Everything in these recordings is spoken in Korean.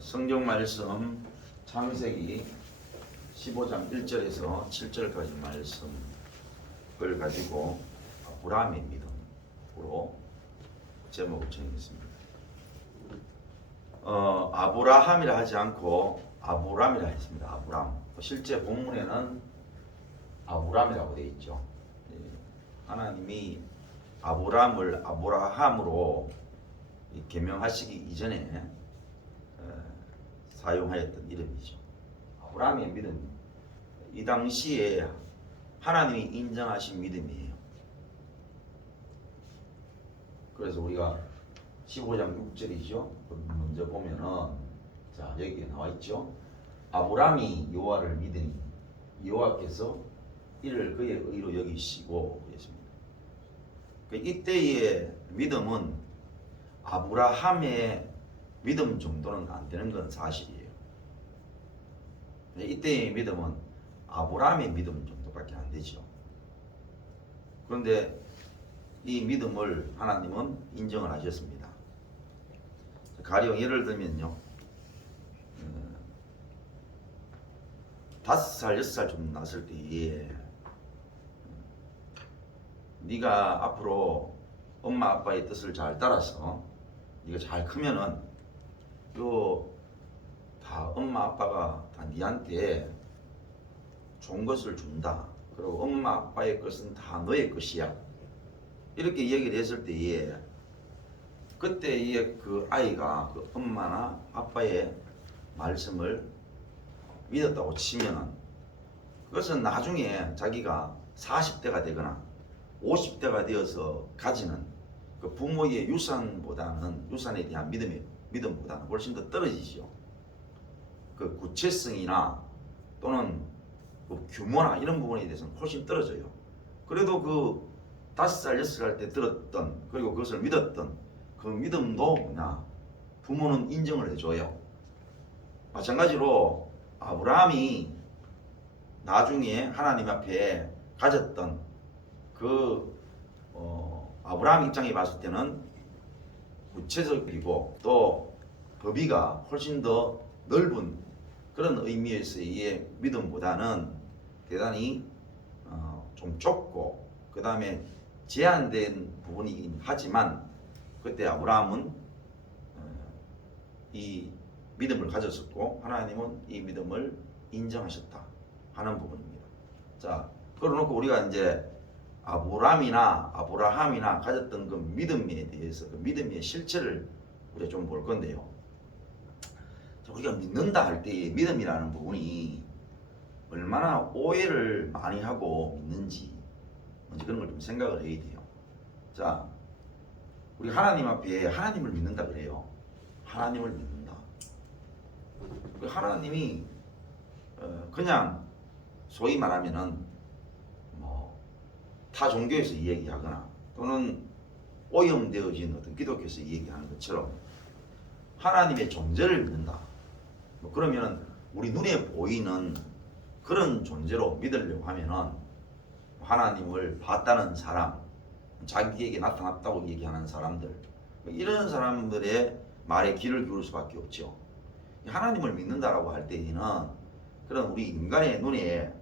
성경 말씀 창세기 15장 1절에서 7절까지 말씀을 가지고 아브라함의 믿음으로 제목을 정했습니다. 아브라함이라 하지 않고 아브람이라 했습니다. 아브람. 실제 본문에는 아브람이라고 되어 있죠. 하나님이 아브람을 아브라함으로 개명하시기 이전에 사용하였던 이름이죠. 아브라함의 믿음, 이 당시에 하나님이 인정하신 믿음이에요. 그래서 우리가 15장 6절이죠. 먼저 보면은 자 여기에 나와 있죠. 아브라함이 여호와를 믿으니 여호와께서 이를 그의 의로 여기시고 그랬습니다. 이때의 믿음은 아브라함의 믿음 정도는 안 되는 건 사실이에요. 이때의 믿음은 아브라함의 믿음 정도밖에 안 되죠. 그런데 이 믿음을 하나님은 인정을 하셨습니다. 가령 예를 들면요, 5살, 6살 좀 났을 때에 네가 앞으로 엄마 아빠의 뜻을 잘 따라서 네가 잘 크면은 다 엄마 아빠가 다 네한테 좋은 것을 준다. 그리고 엄마 아빠의 것은 다 너의 것이야. 이렇게 얘기를 했을 때에 그때의 그 아이가 그 엄마나 아빠의 말씀을 믿었다고 치면은 그것은 나중에 자기가 40대가 되거나 50대가 되어서 가지는 그 부모의 유산에 대한 믿음보다는 훨씬 더 떨어지죠. 그 구체성이나 또는 그 규모나 이런 부분에 대해서는 훨씬 떨어져요. 그래도 그 5살, 6살 때 들었던 그리고 그것을 믿었던 그 믿음도 뭐냐 부모는 인정을 해줘요. 마찬가지로 아브라함이 나중에 하나님 앞에 가졌던 그 아브라함 입장에 봤을 때는 구체적이고 또 범위가 훨씬 더 넓은 그런 의미에서의 믿음보다는 대단히 좀 좁고 그 다음에 제한된 부분이긴 하지만 그때 아브라함은 이 믿음을 가졌었고 하나님은 이 믿음을 인정하셨다 하는 부분입니다. 자, 그러놓고 우리가 이제 아브라함이나 가졌던 그 믿음에 대해서 그 믿음의 실체를 우리가 좀 볼 건데요. 우리가 믿는다 할 때 믿음이라는 부분이 얼마나 오해를 많이 하고 믿는지 먼저 그런 걸 좀 생각을 해야 돼요. 자, 우리 하나님 앞에 하나님을 믿는다 그래요. 하나님을 믿는다. 하나님이 그냥 소위 말하면은 타 종교에서 이야기하거나 또는 오염되어진 어떤 기독교에서 이야기하는 것처럼 하나님의 존재를 믿는다. 그러면 우리 눈에 보이는 그런 존재로 믿으려고 하면은 하나님을 봤다는 사람, 자기에게 나타났다고 얘기하는 사람들, 이런 사람들의 말에 귀를 기울일 수밖에 없죠. 하나님을 믿는다라고 할 때에는 그런 우리 인간의 눈에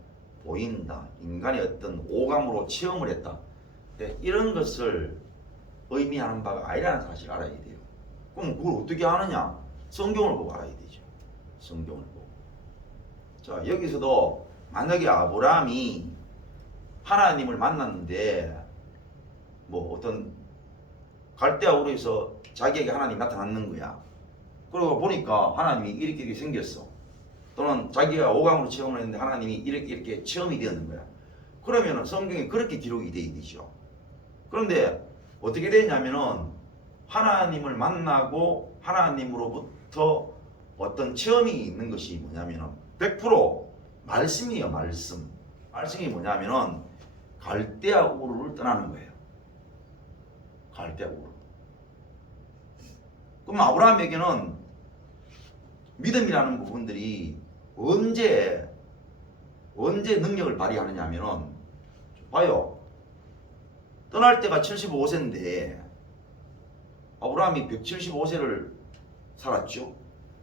보인다, 인간의 어떤 오감으로 체험을 했다, 이런 것을 의미하는 바가 아니라는 사실을 알아야 돼요. 그럼 그걸 어떻게 아느냐? 성경을 보고 알아야 되죠. 성경을 보고. 자, 여기서도 만약에 아브라함이 하나님을 만났는데 어떤 갈대아 우르에서 자기에게 하나님이 나타났는 거야. 그러고 보니까 하나님이 이렇게 생겼어. 또는 자기가 오감으로 체험을 했는데 하나님이 이렇게 체험이 되었는 거야. 그러면은 성경에 그렇게 기록이 되어 있죠. 그런데 어떻게 되냐면은 하나님을 만나고 하나님으로부터 어떤 체험이 있는 것이 뭐냐면은 100% 말씀이에요. 말씀이 뭐냐면은 갈대아 우르를 떠나는 거예요. 갈대아 우르. 그럼 아브라함에게는 믿음이라는 부분들이 언제 능력을 발휘하느냐 하면은 봐요. 떠날 때가 75세인데 아브라함이 175세를 살았죠.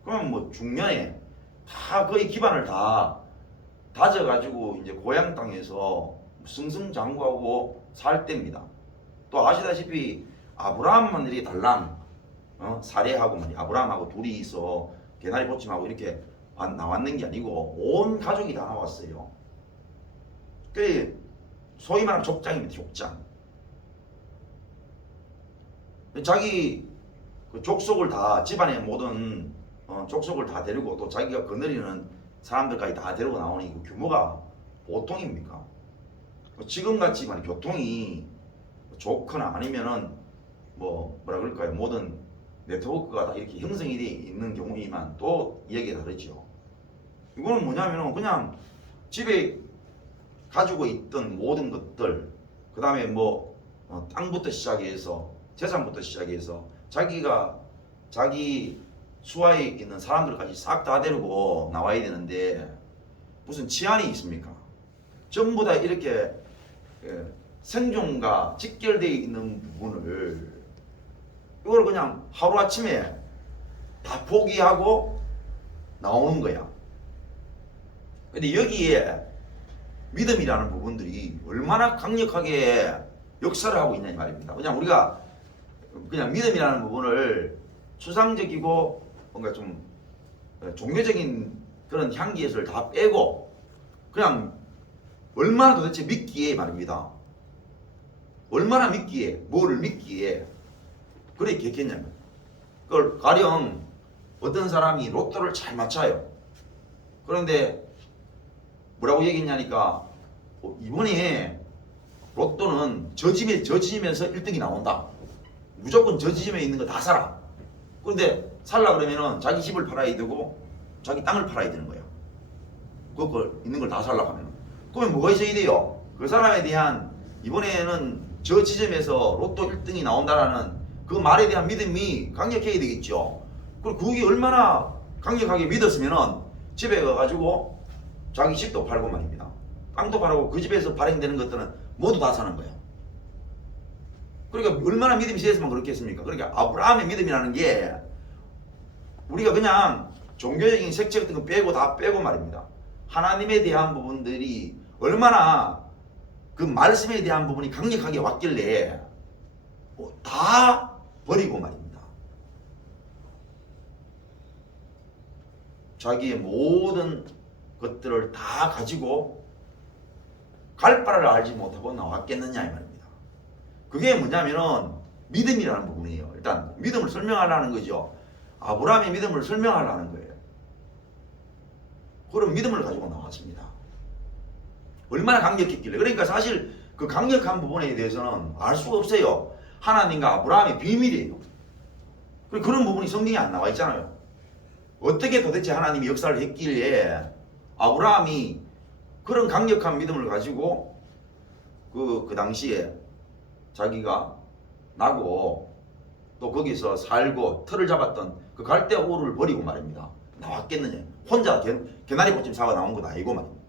그러면 뭐 중년에 다 거의 기반을 다 다져가지고 이제 고향 땅에서 승승장구하고 살 때입니다. 또 아시다시피 아브라함만 이렇게 달랑 살해하고 말이야. 아브라함하고 둘이 있어 개나리 보침하고 이렇게 나왔는 게 아니고 온 가족이 다 나왔어요. 그 소위 말하는 족장입니다. 족장. 자기 그 족속을 다 집안의 모든 족속을 다 데리고 또 자기가 거느리는 사람들까지 다 데리고 나오니 그 규모가 보통입니까? 지금같이 말이 교통이 좋거나 아니면은 뭐라 그럴까요? 모든 네트워크가 다 이렇게 형성이 되어 있는 경우이만 또 이야기가 다르죠. 이거는 뭐냐면은 그냥 집에 가지고 있던 모든 것들, 그 다음에 뭐 땅부터 시작해서 재산부터 시작해서 자기가 자기 수하에 있는 사람들까지 싹 다 데리고 나와야 되는데 무슨 치안이 있습니까? 전부 다 이렇게 생존과 직결되어 있는 부분을 이걸 그냥 하루아침에 다 포기하고 나오는 거야. 근데 여기에 믿음이라는 부분들이 얼마나 강력하게 역사를 하고 있냐 이 말입니다. 그냥 우리가 그냥 믿음이라는 부분을 추상적이고 뭔가 좀 종교적인 그런 향기에서 다 빼고 그냥 얼마나 도대체 믿기에 말입니다. 얼마나 믿기에, 뭐를 믿기에 그렇게 했겠냐면 그걸 가령 어떤 사람이 로또를 잘 맞춰요. 그런데 뭐라고 얘기했냐니까 이번에 로또는 저 집에서 1등이 나온다. 무조건 저 집에 있는 거 다 사라. 그런데 살라 그러면은 자기 집을 팔아야 되고 자기 땅을 팔아야 되는 거예요. 그걸 있는 걸 다 살라 하면. 그러면 뭐가 있어야 돼요? 그 사람에 대한 이번에는 저 지점에서 로또 1등이 나온다라는 그 말에 대한 믿음이 강력해야 되겠죠. 그리고 그게 얼마나 강력하게 믿었으면은 집에 가가지고 자기 집도 팔고 말입니다. 땅도 팔고 그 집에서 발행되는 것들은 모두 다 사는 거예요. 그러니까 얼마나 믿음이 세서만 그렇겠습니까? 그러니까 아브라함의 믿음이라는 게 우리가 그냥 종교적인 색채 같은 거 빼고 다 빼고 말입니다. 하나님에 대한 부분들이 얼마나 그 말씀에 대한 부분이 강력하게 왔길래 다 버리고 말입니다. 자기의 모든 것들을 다 가지고 갈 바를 알지 못하고 나왔겠느냐 이 말입니다. 그게 뭐냐면은 믿음이라는 부분이에요. 일단 믿음을 설명하려는 거죠. 아브라함의 믿음을 설명하려는 거예요. 그런 믿음을 가지고 나왔습니다. 얼마나 강력했길래. 그러니까 사실 그 강력한 부분에 대해서는 알 수가 없어요. 하나님과 아브라함의 비밀이에요. 그런 부분이 성경에 안 나와 있잖아요. 어떻게 도대체 하나님이 역사를 했길래 아브라함이 그런 강력한 믿음을 가지고 그 당시에 자기가 나고 또 거기서 살고 틀을 잡았던 그 갈대 오를 버리고 말입니다. 나왔겠느냐. 혼자 개나리 보침 사고 나온 건 아니고 말입니다.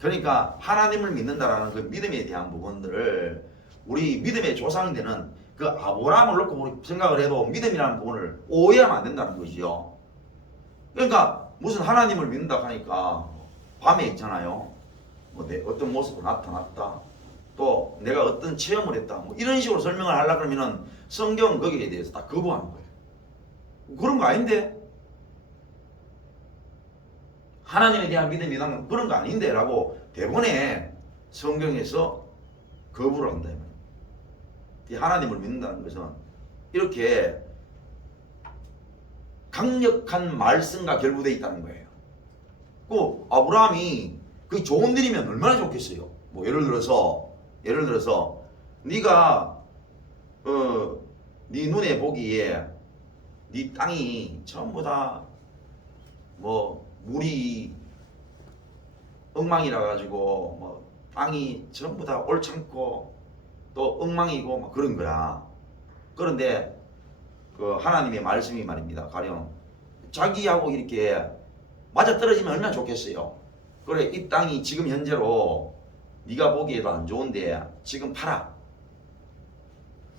그러니까 하나님을 믿는다라는 그 믿음에 대한 부분들을 우리 믿음의 조상되는 그 아브라함을 놓고 우리 생각을 해도 믿음이라는 부분을 오해하면 안 된다는 것이죠. 그러니까 무슨 하나님을 믿는다 하니까 밤에 있잖아요. 뭐 내 어떤 모습으로 나타났다. 또 내가 어떤 체험을 했다. 뭐 이런 식으로 설명을 하려고 그러면은 성경은 거기에 대해서 다 거부하는 거예요. 그런 거 아닌데? 하나님에 대한 믿음이 나면 그런 거 아닌데? 라고 대본에 성경에서 거부를 한다. 하나님을 믿는다는 것은 이렇게 강력한 말씀과 결부되어 있다는 거예요. 그 아브라함이 그 좋은 일이면 얼마나 좋겠어요. 뭐 예를 들어서 네가 네 눈에 보기에 네 땅이 전부 다 뭐 물이 엉망이라 가지고 뭐 땅이 전부 다 옳창고 또 엉망이고 막 그런 거야. 그런데 그 하나님의 말씀이 말입니다. 가령 자기하고 이렇게 맞아떨어지면 얼마나 좋겠어요. 그래 이 땅이 지금 현재로 네가 보기에도 안 좋은데 지금 팔아.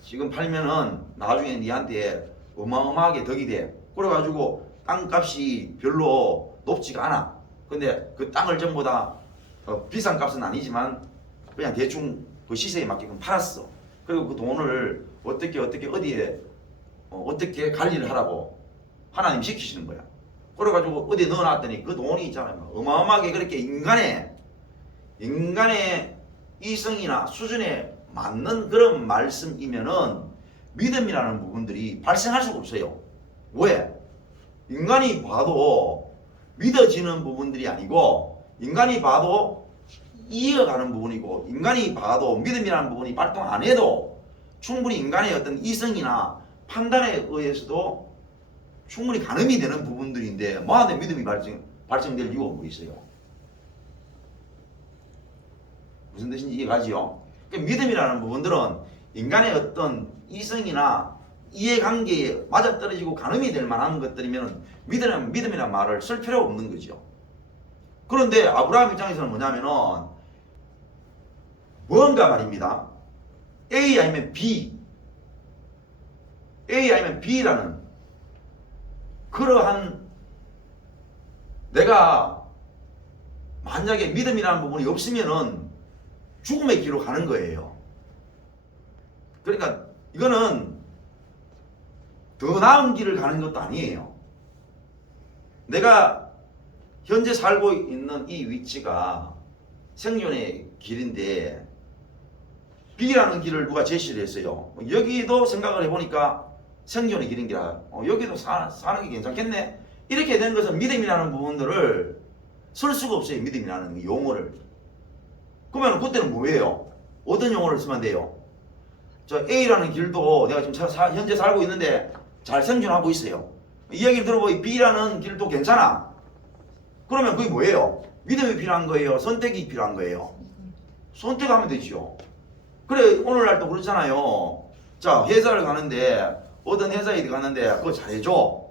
지금 팔면은 나중에 네한테 어마어마하게 덕이 돼. 그래가지고 땅값이 별로 높지가 않아. 근데 그 땅을 전부 다 비싼 값은 아니지만 그냥 대충 그 시세에 맞게끔 팔았어. 그리고 그 돈을 어떻게 어디에 어떻게 관리를 하라고 하나님 시키시는 거야. 그래가지고 어디에 넣어놨더니 그 돈이 있잖아요. 어마어마하게 그렇게 인간의 이성이나 수준에 맞는 그런 말씀이면은 믿음이라는 부분들이 발생할 수가 없어요. 왜? 인간이 봐도 믿어지는 부분들이 아니고 인간이 봐도 이어가는 부분이고 인간이 봐도 믿음이라는 부분이 발동 안 해도 충분히 인간의 어떤 이성이나 판단에 의해서도 충분히 가늠이 되는 부분들인데 뭐하는데 믿음이 발생될 이유가 뭐 있어요? 무슨 뜻인지 이해가지요? 믿음이라는 부분들은 인간의 어떤 이성이나 이해관계에 맞아떨어지고 가늠이 될 만한 것들이면 믿음이라는 말을 쓸 필요가 없는 거죠. 그런데 아브라함 입장에서는 뭐냐면은 뭔가 말입니다. A 아니면 B, A 아니면 B라는 그러한 내가 만약에 믿음이라는 부분이 없으면은 죽음의 길로 가는 거예요. 그러니까 이거는 더 나은 길을 가는 것도 아니에요. 내가 현재 살고 있는 이 위치가 생존의 길인데 B라는 길을 누가 제시를 했어요. 여기도 생각을 해보니까 생존의 길인기라 여기도 사는 게 괜찮겠네. 이렇게 된 것은 믿음이라는 부분들을 쓸 수가 없어요. 믿음이라는 용어를. 그러면 그때는 뭐예요? 어떤 용어를 쓰면 돼요? 저 A라는 길도 내가 지금 현재 살고 있는데 잘 생존하고 있어요. 이 얘기를 들어보니 B라는 길도 괜찮아. 그러면 그게 뭐예요? 믿음이 필요한 거예요? 선택이 필요한 거예요? 선택하면 되죠. 그래 오늘날도 그렇잖아요. 자 회사를 가는데 어떤 회사에 갔는데 그거 잘해줘.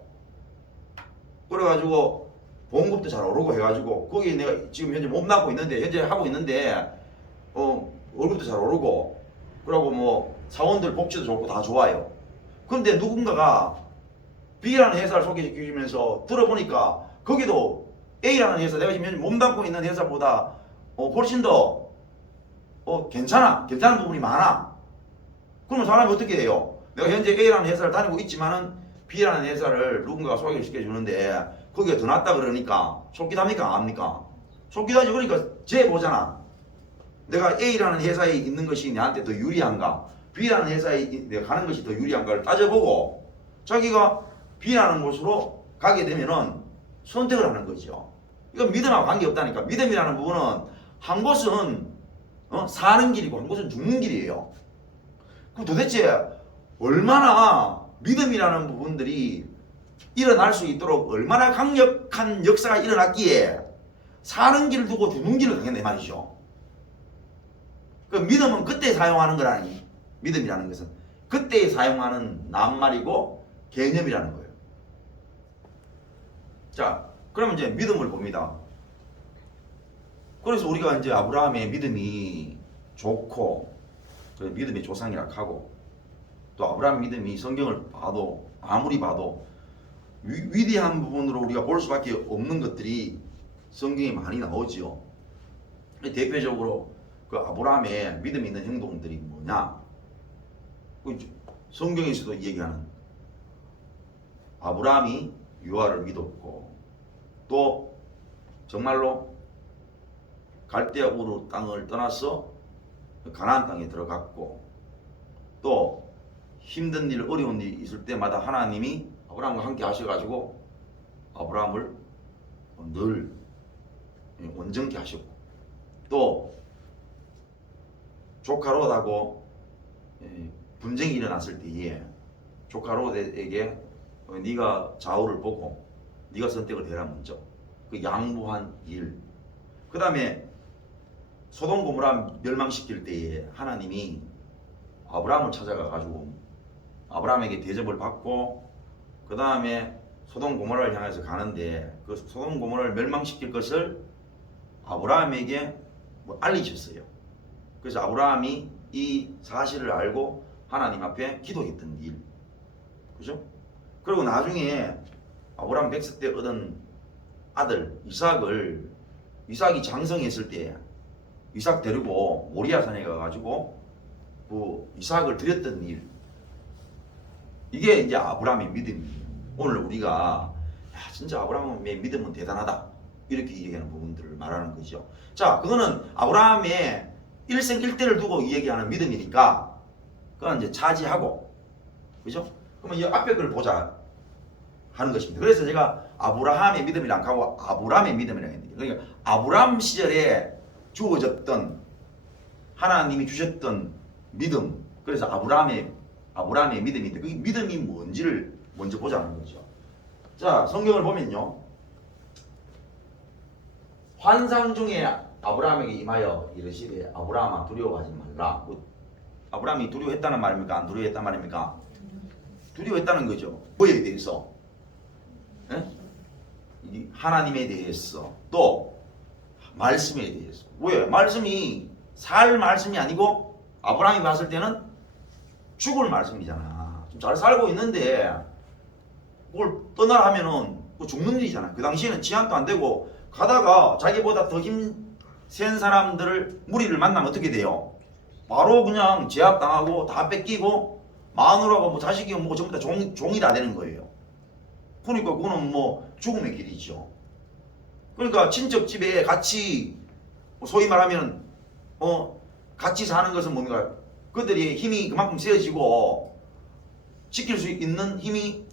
그래가지고 보험금도 잘 오르고 해가지고 거기 내가 지금 현재 몸담고 있는데 현재 하고 있는데 월급도 잘 오르고 그리고 뭐 사원들 복지도 좋고 다 좋아요. 그런데 누군가가 B라는 회사를 소개시켜주면서 들어보니까 거기도 A라는 회사 내가 지금 현재 몸담고 있는 회사보다 훨씬 더 괜찮은 부분이 많아. 그러면 사람이 어떻게 해요? 내가 현재 A라는 회사를 다니고 있지만은 B라는 회사를 누군가가 소개시켜주는데 거기가 더 낫다 그러니까 속기답니까? 안 합니까? 속기다지. 그러니까 쟤 보잖아. 내가 A라는 회사에 있는 것이 내한테 더 유리한가? B라는 회사에 내가 가는 것이 더 유리한가를 따져보고 자기가 B라는 곳으로 가게 되면은 선택을 하는 거죠. 이건 믿음하고 관계없다니까. 믿음이라는 부분은 한 곳은 사는 길이고 한 곳은 죽는 길이에요. 그럼 도대체 얼마나 믿음이라는 부분들이 일어날 수 있도록 얼마나 강력한 역사가 일어났기에 사는 길을 두고 죽는 길을 가겠네 말이죠. 그 믿음은 그때 사용하는 거라니. 믿음이라는 것은 그때 사용하는 낱말이고 개념이라는 거예요. 자, 그러면 이제 믿음을 봅니다. 그래서 우리가 이제 아브라함의 믿음이 좋고 믿음의 조상이라 하고 또 아브라함 믿음이 성경을 봐도 아무리 봐도 위대한 부분으로 우리가 볼 수밖에 없는 것들이 성경에 많이 나오지요. 대표적으로 그 아브라함의 믿음 있는 행동들이 뭐냐? 성경에서도 얘기하는 아브라함이 유아를 믿었고 또 정말로 갈대아 우르 땅을 떠나서 가나안 땅에 들어갔고 또 힘든 일 어려운 일이 있을 때마다 하나님이 아브라함과 함께 하셔가지고 아브라함을 늘 온전케 하시고 또 조카 롯하고 분쟁이 일어났을 때에 조카 롯에게 네가 좌우를 보고 네가 선택을 해라 먼저 그 양보한 일. 그 다음에 소돔 고모라 멸망시킬 때에 하나님이 아브라함을 찾아가가지고 아브라함에게 대접을 받고 그 다음에 소돔 고모라를 향해서 가는데 그 소돔 고모라를 멸망시킬 것을 아브라함에게 알리셨어요. 그래서 아브라함이 이 사실을 알고 하나님 앞에 기도했던 일. 그죠? 그리고 나중에 아브라함 100세 때 얻은 아들 이삭이 장성했을 때 이삭 데리고 모리아 산에 가가지고 그 이삭을 드렸던 일, 이게 이제 아브라함의 믿음이에요. 오늘 우리가 진짜 아브라함의 믿음은 대단하다 이렇게 얘기하는 부분들을 말하는 거죠. 자, 그거는 아브라함의 일생일대를 두고 얘기하는 믿음이니까 그건 이제 차지하고, 그죠? 그러면 이 앞에 걸 보자 하는 것입니다. 그래서 제가 아브라함의 믿음이랑 하고 아브라함의 믿음이라고 했는데, 그러니까 아브라함 시절에 주어졌던 하나님이 주셨던 믿음, 그래서 아브라함의 믿음인데 그 믿음이 뭔지를 먼저 보자는 거죠. 자, 성경을 보면요, 환상 중에 아브라함에게 임하여 이르시되 아브라함아 두려워하지 말라. 아브라함이 두려워했다는 말입니까? 안 두려워했단 말입니까? 두려워했다는 거죠. 뭐에 대해서? 하나님에 대해서, 또 말씀에 대해서. 왜? 말씀이 살 말씀이 아니고 아브라함이 봤을 때는 죽을 말씀이잖아. 좀 잘 살고 있는데 그걸 떠나라 하면은 죽는 일이잖아. 그 당시에는 치안도 안 되고 가다가 자기보다 더 힘센 사람들을 무리를 만나면 어떻게 돼요? 바로 그냥 제압당하고 다 뺏기고 마누라고 뭐 자식이 뭐 전부 다 종이 다 되는 거예요. 그러니까 그거는 뭐 죽음의 길이죠. 그러니까 친척 집에 같이 소위 말하면 같이 사는 것은 뭡니까? 그들이 힘이 그만큼 세워지고 지킬 수 있는 힘이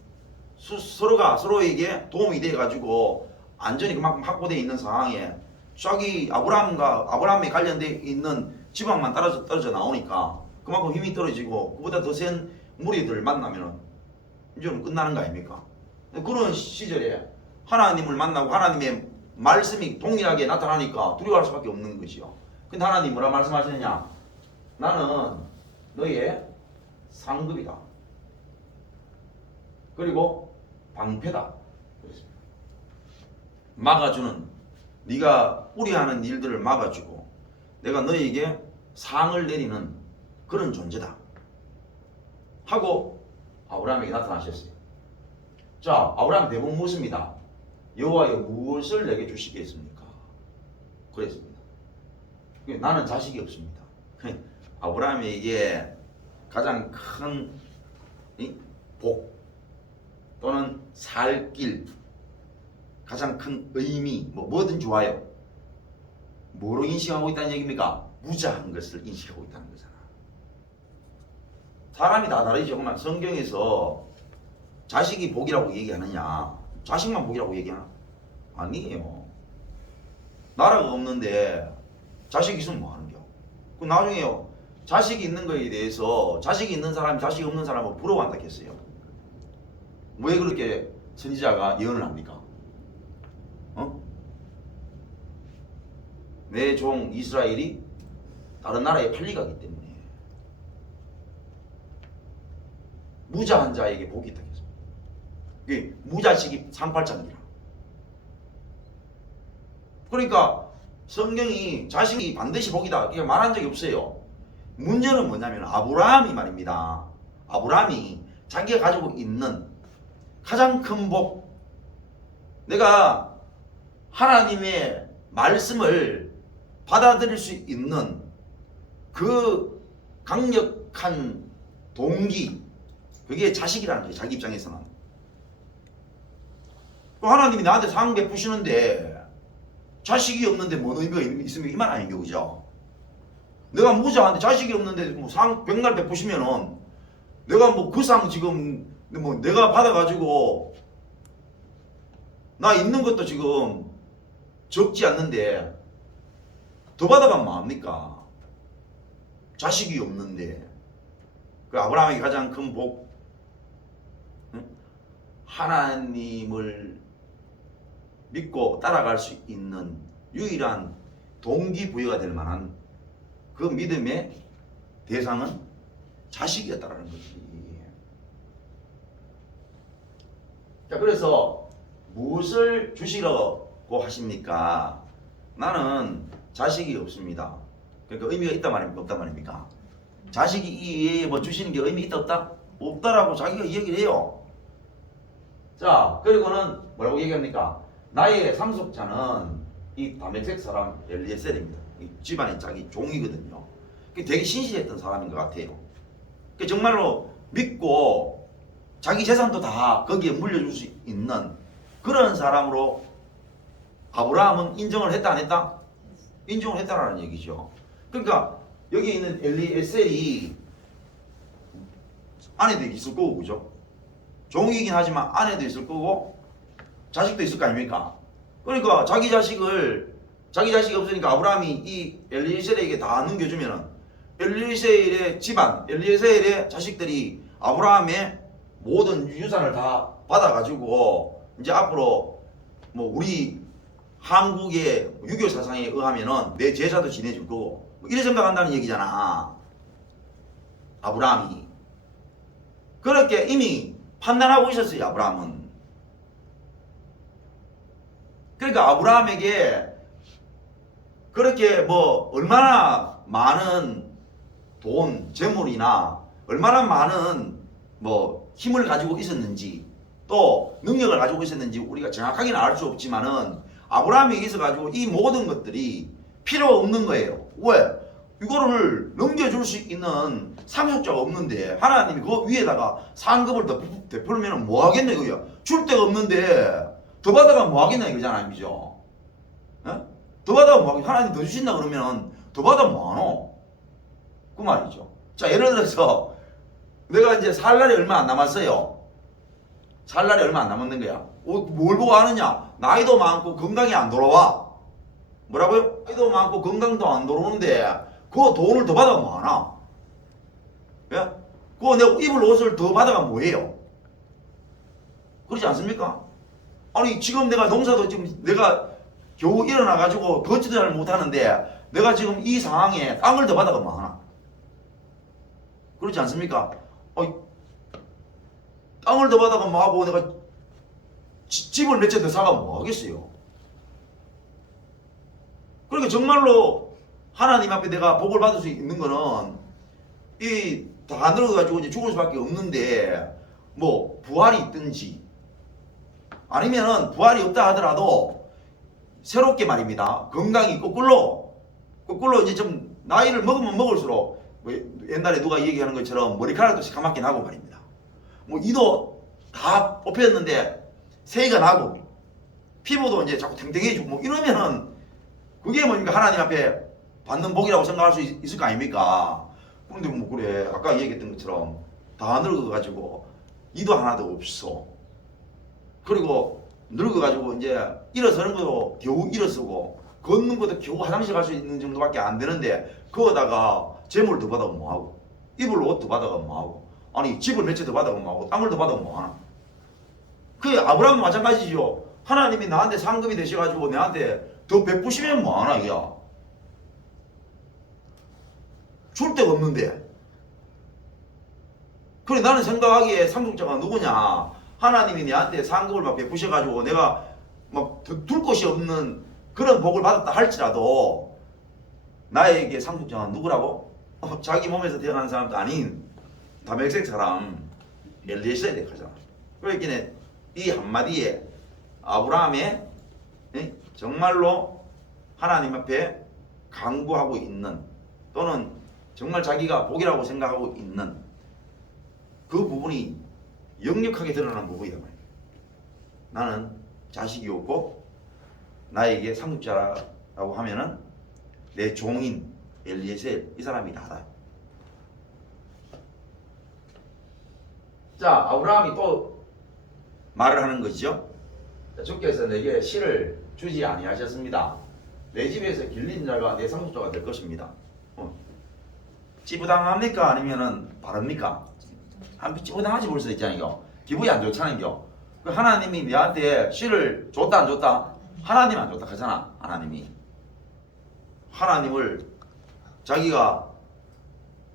서로가 서로에게 도움이 돼 가지고 안전이 그만큼 확보되어 있는 상황에 자기 아브라함에 관련되어 있는 지방만 떨어져 나오니까 그만큼 힘이 떨어지고 그보다 더 센 무리들 만나면 이제는 끝나는 거 아닙니까? 그런 시절에 하나님을 만나고 하나님의 말씀이 동일하게 나타나니까 두려워할 수밖에 없는 것이요. 근데 하나님 뭐라 말씀하시느냐? 나는 너의 상급이다. 그리고 방패다. 그랬습니다. 막아주는, 네가 우려하는 일들을 막아주고 내가 너에게 상을 내리는 그런 존재다 하고 아브라함에게 나타나셨어요. 자, 아브라함 대부분 묻습니다. 여호와여 무엇을 내게 주시겠습니까? 그랬습니다. 나는 자식이 없습니다. 아브라함에게 가장 큰 복 또는 살 길, 가장 큰 의미, 뭐든 좋아요. 뭐로 인식하고 있다는 얘기입니까? 무자한 것을 인식하고 있다는 거잖아. 사람이 다 다르죠. 그러면 성경에서 자식이 복이라고 얘기하느냐? 자식만 복이라고 얘기하나? 아니에요. 나라가 없는데 자식이 있으면 뭐하는겨? 그 나중에요, 자식이 있는 거에 대해서 자식이 있는 사람이 자식이 없는 사람을 부러워한다 했어요. 왜 그렇게 선지자가 예언을 합니까? 내 종 이스라엘이 다른 나라에 팔려가기 때문에 무자한 자에게 복이 있다 했습니다. 그게 무자식이 상팔자입니다. 그러니까 성경이 자식이 반드시 복이다 이렇게 말한 적이 없어요. 문제는 뭐냐면 아브라함이 말입니다. 아브라함이 자기가 가지고 있는 가장 큰 복, 내가 하나님의 말씀을 받아들일 수 있는 그 강력한 동기, 그게 자식이라는 거예요. 자기 입장에서는. 하나님이 나한테 상 베푸시는데 자식이 없는데 뭔 의미가 있으면 이만 아닌겨, 그죠? 내가 무자한데 자식이 없는데 뭐 상 백날 베푸시면은 내가 뭐 그 상 지금 뭐 내가 받아가지고 나 있는 것도 지금 적지 않는데 더 받아가면 뭐합니까? 자식이 없는데. 그 아브라함에게 가장 큰 복, 하나님을 믿고 따라갈 수 있는 유일한 동기부여가 될 만한 그 믿음의 대상은 자식이었다라는 거지. 자, 그래서 무엇을 주시라고 하십니까? 나는 자식이 없습니다. 그러니까 의미가 있단 말입니까? 없단 말입니까? 자식이 뭐 주시는 게 의미 있다 없다? 없다라고 자기가 얘기를 해요. 자, 그리고는 뭐라고 얘기합니까? 나의 상속자는 이 다메섹 사람 엘리에셀입니다. 이 집안의 자기 종이거든요. 되게 신실했던 사람인 것 같아요. 정말로 믿고 자기 재산도 다 거기에 물려줄 수 있는 그런 사람으로 아브라함은 인정을 했다 안 했다? 인정을 했다라는 얘기죠. 그러니까 여기 있는 엘리에셀이 아내도 있을 거고, 그죠? 종이긴 하지만 아내도 있을 거고 자식도 있을 거 아닙니까? 그러니까 자기 자식이 없으니까 아브라함이 이 엘리에셀에게 다 넘겨주면은 엘리에셀의 집안, 엘리에셀의 자식들이 아브라함의 모든 유산을 다 받아가지고 이제 앞으로 뭐 우리 한국의 유교 사상에 의하면은 내 제사도 지내줄 거고 뭐 이래 생각한다는 얘기잖아. 아브라함이 그렇게 이미 판단하고 있었어요. 아브라함은. 그러니까 아브라함에게 그렇게 뭐 얼마나 많은 돈, 재물이나 얼마나 많은 뭐 힘을 가지고 있었는지 또 능력을 가지고 있었는지 우리가 정확하게는 알 수 없지만은 아브라함에게 있어가지고 이 모든 것들이 필요 없는 거예요. 왜? 이거를 넘겨줄 수 있는 상속자가 없는데 하나님이 그 위에다가 상급을 더 베풀면 뭐 하겠냐 이거야. 줄 데가 없는데 더 받아가면 뭐 하겠냐 이거잖아요. 그죠? 더 받아가면 뭐 하겠냐. 하나님 더 주신다 그러면 더 받아면 뭐 하노? 그 말이죠. 자, 예를 들어서 내가 이제 살 날이 얼마 안 남았어요. 살 날이 얼마 안 남았는 거야. 뭘 보고 하느냐? 나이도 많고 건강이 안 돌아와. 뭐라고요? 나이도 많고 건강도 안 돌아오는데 그 돈을 더 받아가면 뭐 하나? 예? 그거 내가 입을 옷을 더 받아가면 뭐해요? 그렇지 않습니까? 아니 지금 내가 농사도 지금 내가 겨우 일어나가지고 걷지도 잘 못하는데 내가 지금 이 상황에 땅을 더 받아가면 뭐 하나? 그렇지 않습니까? 땅을 더 받아가면 뭐 하고 내가 집을 몇 채 더 사가면 뭐 하겠어요? 그러니까 정말로 하나님 앞에 내가 복을 받을 수 있는 거는 이 다 늙어가지고 이제 죽을 수밖에 없는데 뭐 부활이 있든지 아니면은 부활이 없다 하더라도 새롭게 말입니다. 건강이 거꾸로 이제 좀 나이를 먹으면 먹을수록 뭐 옛날에 누가 얘기하는 것처럼 머리카락도 시커멓게 나고 말입니다. 뭐 이도 다 뽑혔는데 새가 나고 피부도 이제 자꾸 탱탱해지고 뭐 이러면은 그게 뭡니까? 하나님 앞에 받는 복이라고 생각할 수 있을 거 아닙니까? 근데 뭐 그래 아까 얘기했던 것처럼 다 늙어가지고 이도 하나도 없어. 그리고 늙어가지고 이제 일어서는 것도 겨우 일어서고 걷는 것도 겨우 화장실 갈 수 있는 정도밖에 안 되는데 그거다가 재물 더 받아가면 뭐하고 입을 옷 더 받아가면 뭐하고 아니 집을 몇 채 더 받아가면 뭐하고 땅을 더 받아가면 뭐하나. 그게 아브라함은 마찬가지죠. 하나님이 나한테 상급이 되셔가지고 내한테 더 베푸시면 뭐하나 이게야. 줄 데가 없는데. 그래 나는 생각하기에 상속자가 누구냐. 하나님이 내한테 상급을 막 베푸셔가지고 내가 막 둘 곳이 없는 그런 복을 받았다 할지라도 나에게 상속자가 누구라고? 자기 몸에서 태어난 사람도 아닌 다메섹 사람 엘리에셀에 가잖아. 그러니까 이 한마디에 아브라함의 정말로 하나님 앞에 간구하고 있는 또는 정말 자기가 복이라고 생각하고 있는 그 부분이 역력하게 드러나는 부분이다 말이야. 나는 자식이 없고 나에게 상속자라고 하면은 내 종인 엘리에셀 이 사람이 나다. 자, 아브라함이 또 말을 하는 것이죠. 주께서 내게 실을 주지 아니하셨습니다. 내 집에서 길린 자가 내 상속자가 될 것입니다. 찌부당합니까? 아니면은 바릅니까? 한 찌부당하지 볼 수 있잖아요. 기분이 안 좋잖아요. 하나님이 내한테 실을 줬다 안 줬다? 하나님 안 줬다 하잖아. 하나님이 하나님을 자기가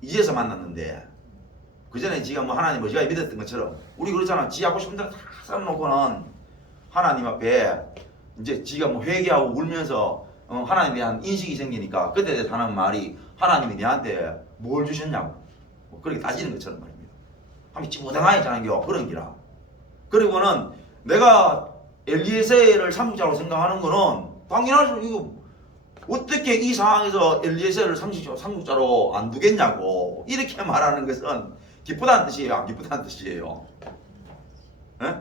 이제서 만났는데 그 전에 지가 뭐 하나님을 지가 믿었던 것처럼 우리 그렇잖아. 지 하고 싶은 대로 다 써놓고는 하나님 앞에 이제 지가 뭐 회개하고 울면서 하나님에 대한 인식이 생기니까 그때 하는 말이 하나님이 내한테 뭘 주셨냐고 뭐 그렇게 따지는 것처럼 말입니다. 한번 찌부당하잖아요. 그런 기라. 그리고는 내가 엘리에셀을 상속자로 생각하는 거는 당연하죠. 이거 어떻게 이 상황에서 엘리에셀을 상속자로 안 두겠냐고 이렇게 말하는 것은 기쁘다는 뜻이에요, 안 기쁘다는 뜻이에요? 에?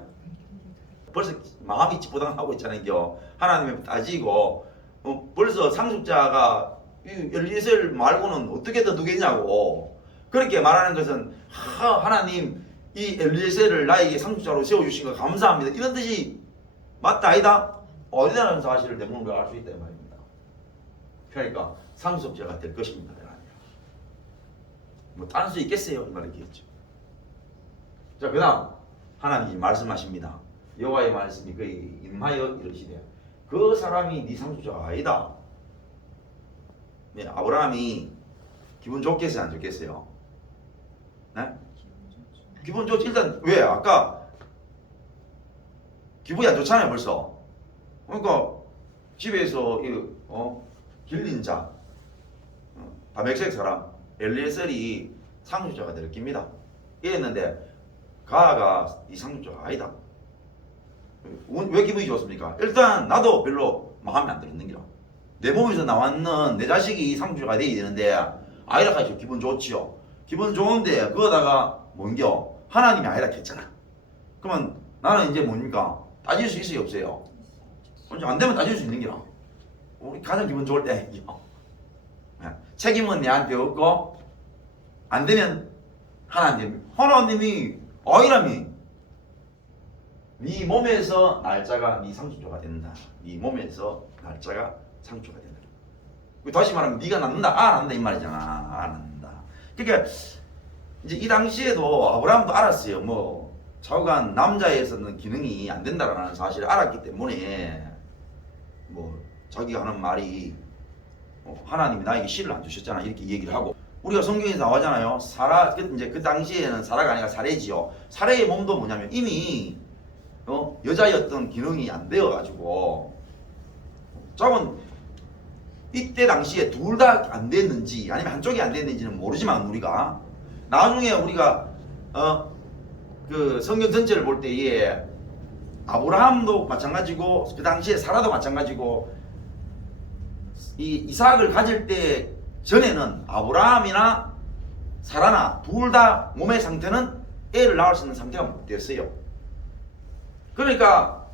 벌써 마음이 찌뿌당하고 있잖아요. 하나님의 따지고 벌써 상속자가 엘리에셀 말고는 어떻게 더 두겠냐고 그렇게 말하는 것은 하나님 이 엘리에셀을 나에게 상속자로 세워주신 거 감사합니다 이런 뜻이 맞다 아니다? 어디다라는 사실을 내 몸으로 알 수 있다 이 말입니다. 그러니까 상속자가 될 것입니다. 뭐 다른 수 있겠어요? 이 말이겠죠. 자, 그 다음 하나님이 말씀하십니다. 여호와의 말씀이 그에게 임하여 이르시되 그 사람이 네 상속자가 아니다. 네, 아브라함이 기분 좋겠어요, 안 좋겠어요? 네? 기분 좋지. 일단 왜? 아까 기분이 안 좋잖아요, 벌써. 그러니까 집에서 길린 자, 다메섹 사람 엘리에셀이 상속자가 될 겁니다. 이랬는데 가가 이 상속자가 아니다. 왜 기분이 좋습니까? 일단 나도 별로 마음에 안 들었는 기라. 내 몸에서 나왔는 내 자식이 상속자가 돼야 되는데 아이라 가지고 기분 좋지요. 기분 좋은데 그거다가 뭔겨? 하나님이 아이라 했잖아. 그러면 나는 이제 뭡니까? 따질 수 있어요, 없어요? 안 되면 따질 수 있는 기라. 우리 가장 기분 좋을 때 책임은 내한테 없고 안 되면 하나님이 아이라미 네 몸에서 날짜가 네 상속자가 된다. 네 몸에서 날짜가 상속자가 된다. 다시 말하면 네가 낳는다, 낳는다 이 말이잖아. 낳는다. 그러니까 이제 이 당시에도 아브라함도 알았어요. 뭐 좌우간 남자에서는 기능이 안 된다라는 사실을 알았기 때문에 뭐 자기가 하는 말이 하나님이 나에게 씨를 안 주셨잖아 이렇게 얘기를 하고 우리가 성경에서 나오잖아요. 사라 이제 그 당시에는 사라가 아니라 사레지요. 사레의 몸도 뭐냐면 이미 여자였던 기능이 안 되어가지고 저건 이때 당시에 둘 다 안 됐는지 아니면 한쪽이 안 됐는지는 모르지만 우리가 나중에 우리가 그 성경 전체를 볼 때에 아브라함도 마찬가지고 그 당시에 사라도 마찬가지고 이 이삭을 가질 때 전에는 아브라함이나 사라나 둘 다 몸의 상태는 애를 낳을 수 있는 상태가 못 됐어요. 그러니까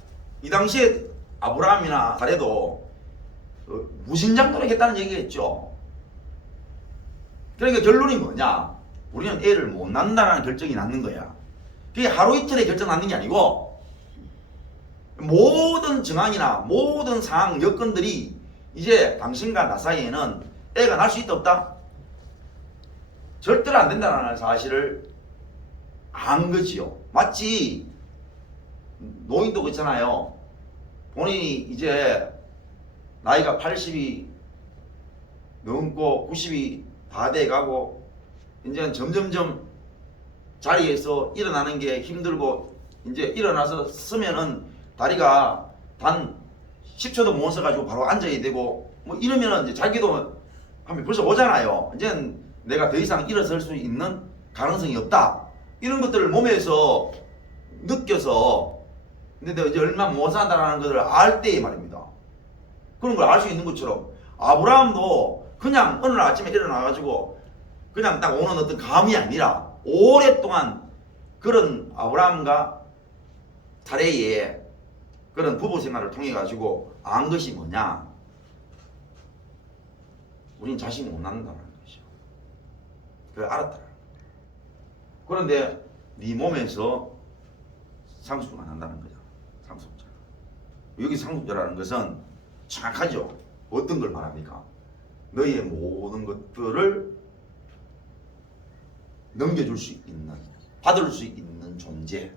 이 당시에 아브라함이나 사라도 무신장도를 했다는 얘기겠죠. 그러니까 결론이 뭐냐? 우리는 애를 못 낳는다는 결정이 났는 거야. 그게 하루 이틀에 결정 났는 게 아니고 모든 정황이나 모든 상황 여건들이 이제 당신과 나 사이에는 애가 날 수 있다 없다? 절대로 안 된다는 사실을 안 거지요. 마치 노인도 그렇잖아요. 본인이 이제 나이가 80이 넘고 90이 다 돼가고 이제 점점점 자리에서 일어나는 게 힘들고 이제 일어나서 쓰면은 다리가 단 10초도 못 써가지고 바로 앉아야 되고 뭐 이러면은 이제 자기도 하면 벌써 오잖아요. 이제 내가 더 이상 일어설 수 있는 가능성이 없다. 이런 것들을 몸에서 느껴서 근데 내가 이제 얼마 못 산다는 것을 알 때에 말입니다. 그런 걸 알 수 있는 것처럼 아브라함도 그냥 어느 날 아침에 일어나가지고 그냥 딱 오는 어떤 감이 아니라 오랫동안 그런 아브라함과 사레의 그런 부부 생활을 통해 가지고 안 것이 뭐냐? 우린 자식이 못 낳는다는 것이죠. 그걸 알았다는 거예요. 그런데 네 몸에서 상속을 안 한다는 거죠. 상속자. 여기 상속자라는 것은 정확하죠. 어떤 걸 말합니까? 너희의 모든 것들을 넘겨줄 수 있는, 받을 수 있는 존재.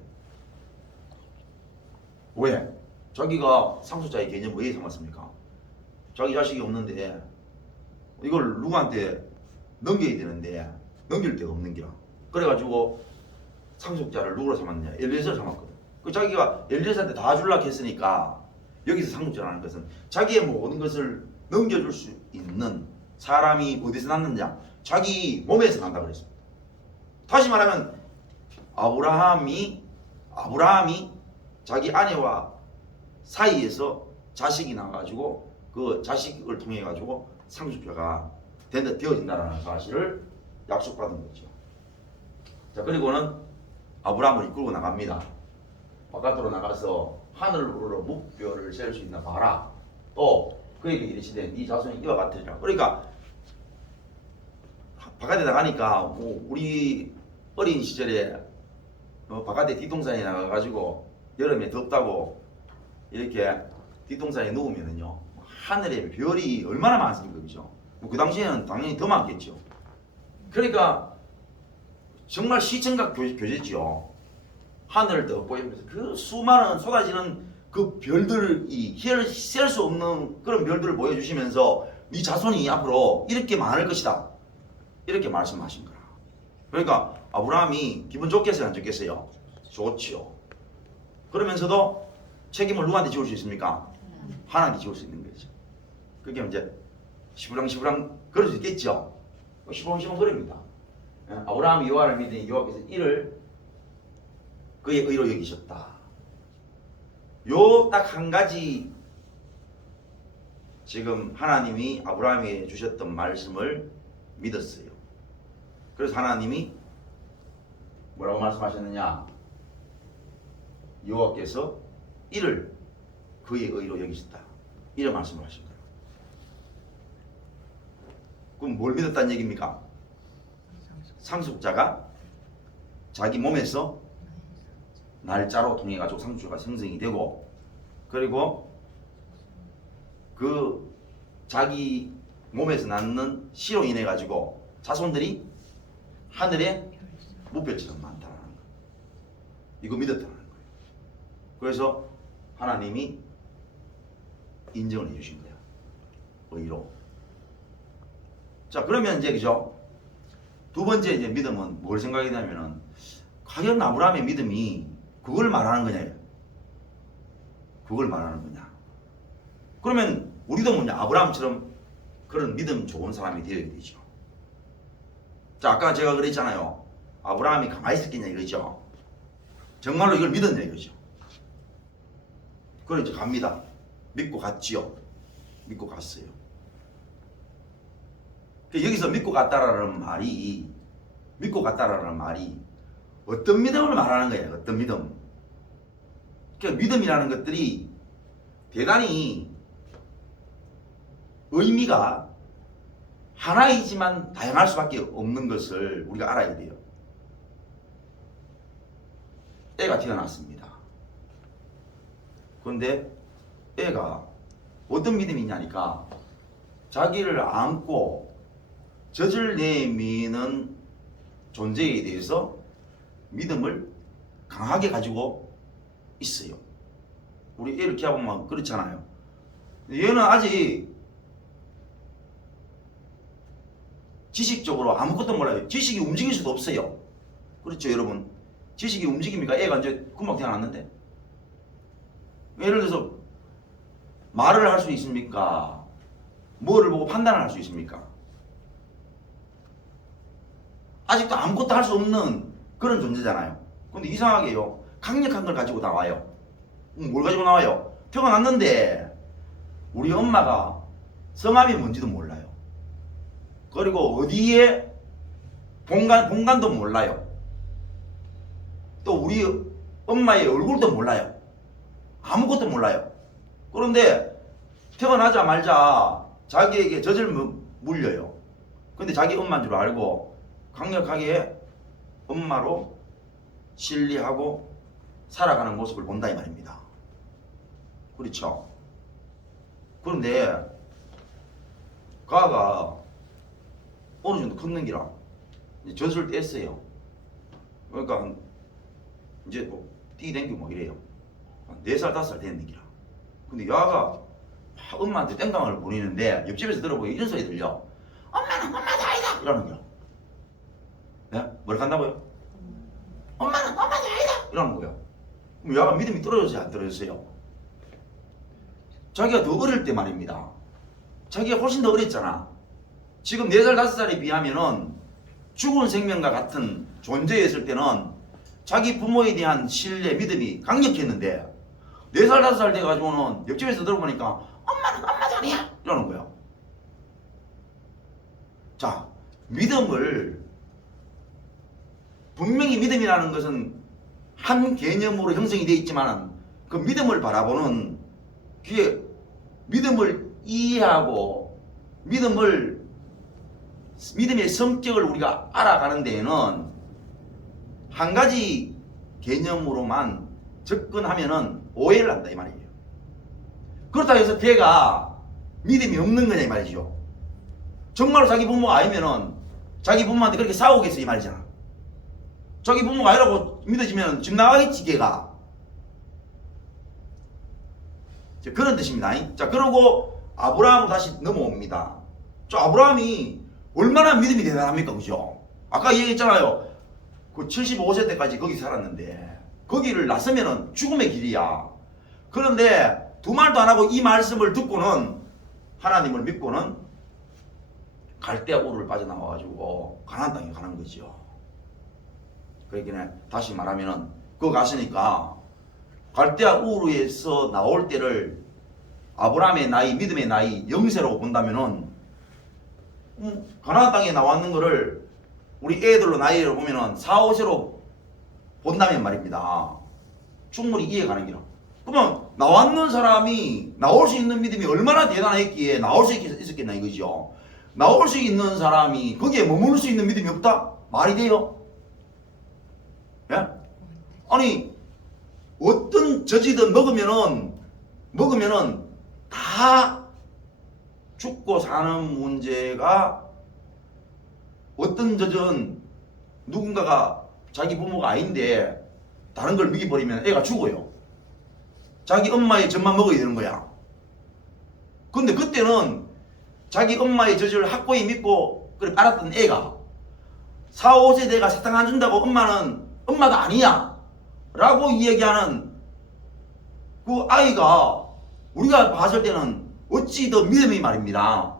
왜? 자기가 상속자의 개념을 왜 삼았습니까? 자기 자식이 없는데 이걸 누구한테 넘겨야 되는데 넘길 데가 없는 기라. 그래가지고 상속자를 누구로 삼았느냐? 엘리에셀을 삼았거든. 그 자기가 엘리에셀한테 다 주려고 했으니까 여기서 상속자라는 것은 자기의 모든 것을 넘겨줄 수 있는 사람이 어디서 났느냐? 자기 몸에서 난다 그랬습니다. 다시 말하면 아브라함이 자기 아내와 사이에서 자식이 나가지고 그 자식을 통해 가지고 상속자가 되어진다는 사실을 약속받은 거죠. 자, 그리고는 아브라함을 이끌고 나갑니다. 바깥으로 나가서 하늘으로 목표를 세울 수 있나 봐라. 또 그에게 이르시되 네 자손이 이와 같으리라. 그러니까 바깥에 나가니까 뭐 우리 어린 시절에 바깥에 뒷동산에 나가가지고 여름에 덥다고 이렇게 뒷동산에 누우면은요 하늘에 별이 얼마나 많습니까, 그죠? 뭐 그 당시에는 당연히 더 많겠죠. 그러니까 정말 시청각 교제지요. 하늘을 떠보이면서 그 수많은 쏟아지는 그 별들이 셀 수 없는 그런 별들을 보여주시면서 네 자손이 앞으로 이렇게 많을 것이다. 이렇게 말씀하신 거라. 그러니까 아브라함이 기분 좋겠어요, 안 좋겠어요? 좋지요. 그러면서도 책임을 누구한테 지울 수 있습니까? 하나님께 지울 수 있는 거죠. 그게 이제 시부랑시부랑 그럴 수 있겠죠. 시부랑시부랑 그럽니다. 아브라함이 여호와를 믿으니 여호와께서 이를 그의 의로 여기셨다. 요 딱 한 가지 지금 하나님이 아브라함에게 주셨던 말씀을 믿었어요. 그래서 하나님이 뭐라고 말씀하셨느냐? 여호와께서 이를 그의 의로 여기셨다. 이런 말씀을 하신 거예요. 그럼 뭘 믿었다는 얘기입니까? 상속자가 자기 몸에서 날짜로 통해 가지고 상속자가 생성이 되고, 그리고 그 자기 몸에서 낳는 씨로 인해 가지고 자손들이 하늘에 무별처럼 많다는 거. 이거 믿었다는 거예요. 그래서 하나님이 인정을 해주신 거야. 의로. 자, 그러면 이제 그죠? 두 번째 이제 믿음은 뭘 생각이냐면은 과연 아브라함의 믿음이 그걸 말하는 거냐? 그걸 말하는 거냐? 그러면 우리도 뭐냐? 아브라함처럼 그런 믿음 좋은 사람이 되어야 되죠. 자, 아까 제가 그랬잖아요. 아브라함이 가만히 있었겠냐 이거죠. 정말로 이걸 믿었냐 이거죠. 그래 이제 갑니다. 믿고 갔지요. 믿고 갔어요. 여기서 믿고 갔다라는 말이 어떤 믿음을 말하는 거예요. 어떤 믿음. 그러니까 믿음이라는 것들이 대단히 의미가 하나이지만 다양할 수밖에 없는 것을 우리가 알아야 돼요. 애가 태어났습니다. 그런데 애가 어떤 믿음이냐니까 자기를 안고 젖을 내미는 존재에 대해서 믿음을 강하게 가지고 있어요. 우리 애를 키워보면 그렇잖아요. 얘는 아직 지식적으로 아무것도 몰라요. 지식이 움직일 수도 없어요. 그렇죠, 여러분? 지식이 움직입니까? 애가 이제 금방 태어났는데. 예를 들어서 말을 할 수 있습니까? 뭐를 보고 판단을 할 수 있습니까? 아직도 아무것도 할 수 없는 그런 존재잖아요. 근데 이상하게요, 강력한 걸 가지고 나와요. 뭘 가지고 나와요? 태어났는데 우리 엄마가 성함이 뭔지도 몰라요. 그리고 어디에 본관도 몰라요. 또 우리 엄마의 얼굴도 몰라요. 아무것도 몰라요. 그런데 태어나자마자 자기에게 젖을 물려요. 근데 자기 엄마인 줄 알고 강력하게 엄마로 신뢰하고 살아가는 모습을 본다 이 말입니다. 그렇죠? 그런데 가가 어느 정도 컸는 기라 젖을 뗐어요. 그러니까 이제 뭐 뛰댕기고 뭐 이래요. 4살 5살 됐는 기라. 근데 야가 엄마한테 땡깡을 부리는데 옆집에서 들어보니 이런 소리 들려. 엄마는 엄마도 아니다 이러는 거야. 네? 뭘 간다고요? 엄마는 엄마도 아니다 이러는 거예요. 그럼 야가 믿음이 떨어졌어요, 안 떨어졌어요? 자기가 더 어릴 때 말입니다. 자기가 훨씬 더 어렸잖아. 지금 4살 5살에 비하면은 죽은 생명과 같은 존재였을 때는 자기 부모에 대한 신뢰, 믿음이 강력했는데 4살 5살 돼가지고는 옆집에서 들어보니까 엄마는 엄마 자리야 이러는 거야. 자, 믿음을 분명히 믿음이라는 것은 한 개념으로 형성이 되어 있지만 그 믿음을 바라보는 그게 믿음을 이해하고 믿음의 성격을 우리가 알아가는 데에는 한 가지 개념으로만 접근하면은 오해를 한다 이 말이에요. 그렇다고 해서 걔가 믿음이 없는 거냐 이 말이죠. 정말로 자기 부모가 아니면은 자기 부모한테 그렇게 싸우겠어 이 말이잖아. 자기 부모가 아니라고 믿어지면 집 나가겠지 걔가. 그런 뜻입니다. 자, 그러고 아브라함으로 다시 넘어옵니다. 저 아브라함이 얼마나 믿음이 대단합니까, 그죠? 아까 얘기했잖아요. 그 75세 때까지 거기 살았는데 거기를 나서면은 죽음의 길이야. 그런데 두 말도 안 하고 이 말씀을 듣고는 하나님을 믿고는 갈대아 우르를 빠져나와가지고 가나안 땅에 가는 거죠. 그러니까 다시 말하면은 그 갔으니까 갈대아 우르에서 나올 때를 아브라함의 나이, 믿음의 나이, 영세라고 본다면은 가나안 땅에 나왔는 거를 우리 애들로 나이를 보면은 4, 5세로 본다면 말입니다. 충분히 이해가는 기라. 그러면 나왔는 사람이 나올 수 있는 믿음이 얼마나 대단했기에 나올 수 있었겠나 이거죠. 나올 수 있는 사람이 거기에 머무를 수 있는 믿음이 없다? 말이 돼요? 예? 아니 어떤 저지든 먹으면은 다 죽고 사는 문제가 어떤 저전 누군가가 자기 부모가 아닌데 다른 걸 먹여버리면 애가 죽어요. 자기 엄마의 젖만 먹어야 되는 거야. 근데 그때는 자기 엄마의 젖을 확고히 믿고 그래 알았던 애가 4, 5세 내가 사탕 안 준다고 엄마는 엄마가 아니야 라고 이야기하는 그 아이가 우리가 봤을 때는 어찌 더 믿음이 말입니다.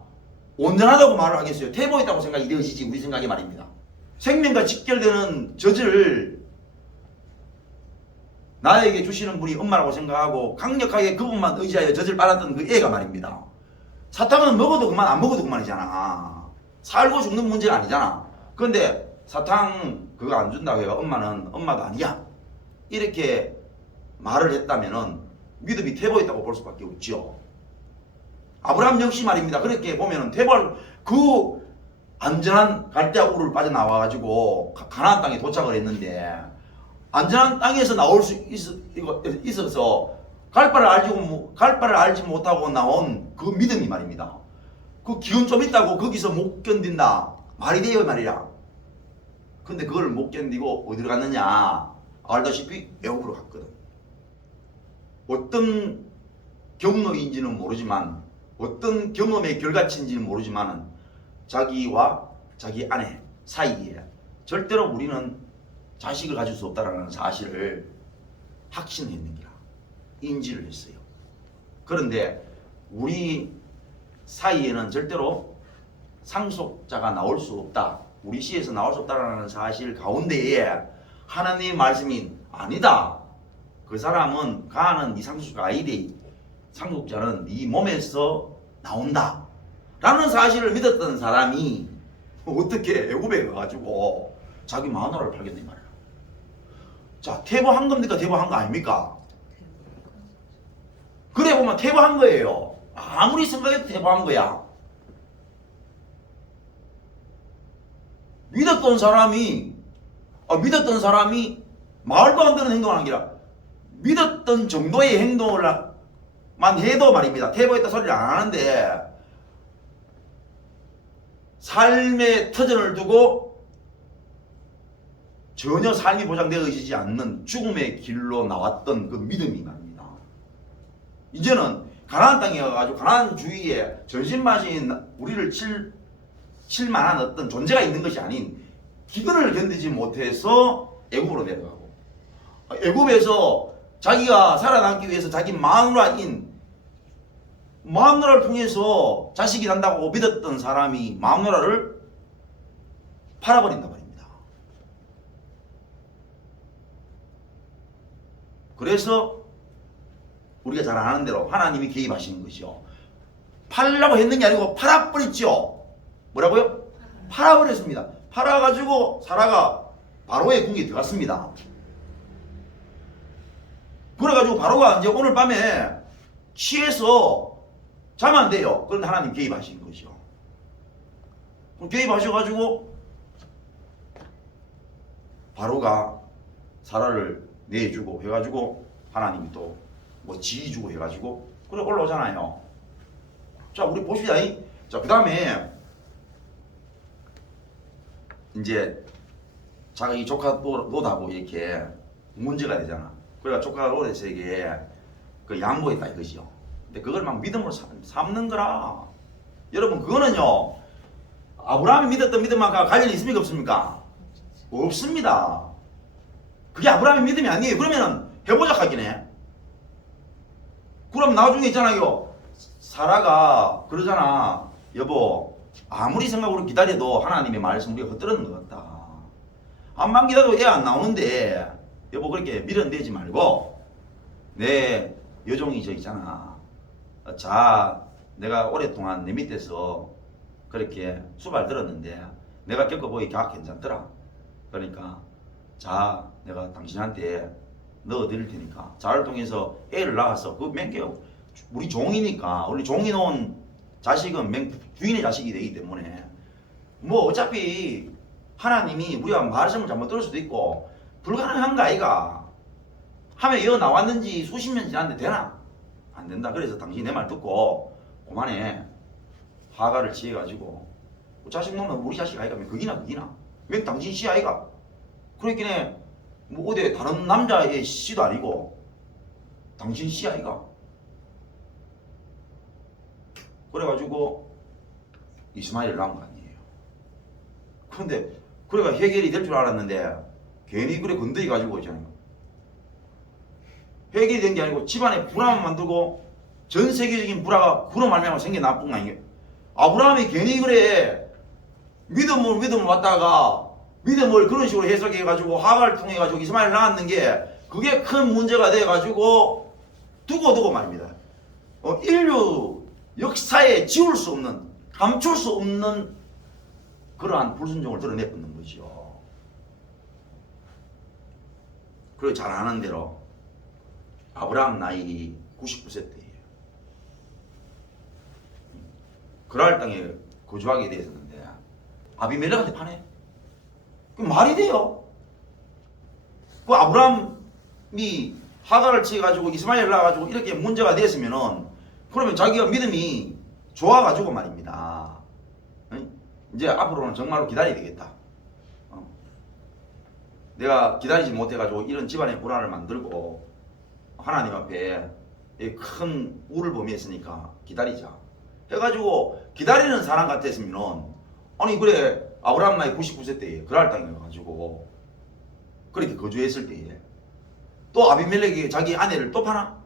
온전하다고 말을 하겠어요. 태보했다고 생각이 되어지지 우리 생각이 말입니다. 생명과 직결되는 젖을 나에게 주시는 분이 엄마라고 생각하고 강력하게 그분만 의지하여 젖을 빨았던 그 애가 말입니다. 사탕은 먹어도 그만 안 먹어도 그만이잖아. 살고 죽는 문제가 아니잖아. 그런데 사탕 그거 안 준다고 해가 엄마는 엄마도 아니야 이렇게 말을 했다면은 믿음이 퇴보했다고 볼 수밖에 없죠. 아브라함 역시 말입니다. 그렇게 보면은 퇴보할 그 안전한 갈대아 우르를 빠져나와가지고 가나안 땅에 도착을 했는데 안전한 땅에서 나올 수 있어서 갈 바를 알지 못하고 나온 그 믿음이 말입니다. 그 기운 좀 있다고 거기서 못 견딘다 말이 돼요 말이야. 근데 그걸 못 견디고 어디로 갔느냐 알다시피 애굽으로 갔거든. 어떤 경로인지는 모르지만 어떤 경험의 결과치인지는 모르지만 자기와 자기 아내 사이에 절대로 우리는 자식을 가질 수 없다라는 사실을 확신했느니라 인지를 했어요. 그런데 우리 사이에는 절대로 상속자가 나올 수 없다. 우리 시에서 나올 수 없다라는 사실 가운데에 하나님의 말씀이 아니다. 그 사람은 가는 네 상속자가 아니래. 상속자는 네 몸에서 나온다. 라는 사실을 믿었던 사람이 어떻게 애굽에 가가지고 자기 마누라를 팔겠네 말이야. 자, 퇴보한 겁니까? 퇴보한 거 아닙니까? 그래 보면 퇴보한 거예요. 아무리 생각해도 퇴보한 거야. 믿었던 사람이 말도 안 되는 행동을 하는 게 아니라 믿었던 정도의 행동을만 해도 말입니다. 퇴보했다 소리를 안 하는데 삶의 터전을 두고 전혀 삶이 보장되어지지 않는 죽음의 길로 나왔던 그 믿음이 말입니다. 이제는 가나안 땅에 가가지고 가나안 주위에 전신마신 우리를 칠 만한 어떤 존재가 있는 것이 아닌 기근을 견디지 못해서 애굽으로 내려가고 애굽에서 자기가 살아남기 위해서 자기 마누라를 통해서 자식이 난다고 믿었던 사람이 마누라를 팔아버린단 말입니다. 그래서 우리가 잘 아는 대로 하나님이 개입하시는 것이요. 팔라고 했는 게 아니고 팔아버렸죠. 뭐라고요? 팔아버렸습니다. 팔아가지고 사라가 바로의 궁에 들어갔습니다. 그래가지고 바로가 이제 오늘 밤에 취해서 자면 안 돼요. 그런데 하나님 개입하신 것이요. 개입하셔가지고 바로가 사라를 내주고 해가지고 하나님이 또 뭐 지휘주고 해가지고 그래 올라오잖아요. 자, 우리 봅시다. 자, 그 다음에 이제 자기 조카 노다고 이렇게 문제가 되잖아. 그러니까 조카가 로레스에게 그 양보했다 이거지요. 근데 그걸 막 믿음으로 삼는 거라. 여러분, 그거는요, 아브라함이 믿었던 믿음만과 관련이 있습니까 없습니까? 없습니다. 그게 아브라함의 믿음이 아니에요. 그러면은 해보자 하긴 해. 그럼 나중에 있잖아요, 사라가 그러잖아. 여보, 아무리 생각으로 기다려도 하나님의 말씀 우리가 헛들었는 것 같다. 암만 기다려도 애 안 나오는데 여보 그렇게 밀어내지 말고 내 여종이 저 있잖아. 자, 내가 오랫동안 내 밑에서 그렇게 수발 들었는데 내가 겪어보기 가 괜찮더라. 그러니까 자, 내가 당신한테 넣어드릴 테니까 자를 통해서 애를 낳아서 그 맹겨 우리 종이니까 우리 종이 놓은 자식은 주인의 자식이 되기 때문에 뭐 어차피 하나님이 우리가 말씀을 잘못 들을 수도 있고 불가능한 거 아이가 하면 이어 나왔는지 수십 년 지났는데 되나? 안 된다. 그래서 당신이 내 말 듣고 그만해. 하가를 지어가지고 자식 놓으면 우리 자식 아이가 그기나 왜 당신 씨 아이가 그랬긴 해. 뭐 어디 다른 남자의 씨도 아니고 당신 씨 아이가. 그래가지고 이스마엘을 낳은 거 아니에요. 그런데 그래가 해결이 될 줄 알았는데 괜히 그래 건드리 가지고 있잖아요. 해결이 된 게 아니고 집안에 불화만 만들고 전 세계적인 불화가 그로 말미암아 생겨 나쁜 거 아니에요. 아브라함이 괜히 그래 믿음을 왔다가 믿음을 그런 식으로 해석해 가지고 하가를 통해 가지고 이스마엘을 낳았는 게 그게 큰 문제가 돼 가지고 두고 말입니다. 인류 역사에 지울 수 없는 감출 수 없는 그러한 불순종을 드러내는 거죠. 그리고 잘 아는 대로 아브라함 나이 99세 때예요. 그랄 땅에 거주하게 되었는데 아비멜렉한테 파네. 그 말이 돼요. 그 아브라함이 하가를 치가지고 이스마엘을 낳아가지고 이렇게 문제가 됐으면은 그러면 자기가 믿음이 좋아가지고 말입니다. 이제 앞으로는 정말로 기다려야 되겠다. 내가 기다리지 못해가지고 이런 집안의 불안을 만들고 하나님 앞에 큰 우를 범했으니까 기다리자 해가지고 기다리는 사람 같았으면은 아니 그래 아브라함 나이 99세 때에 그랄 땅에 가가지고 그렇게 거주했을 때에 또 아비멜렉이 자기 아내를 또 파나?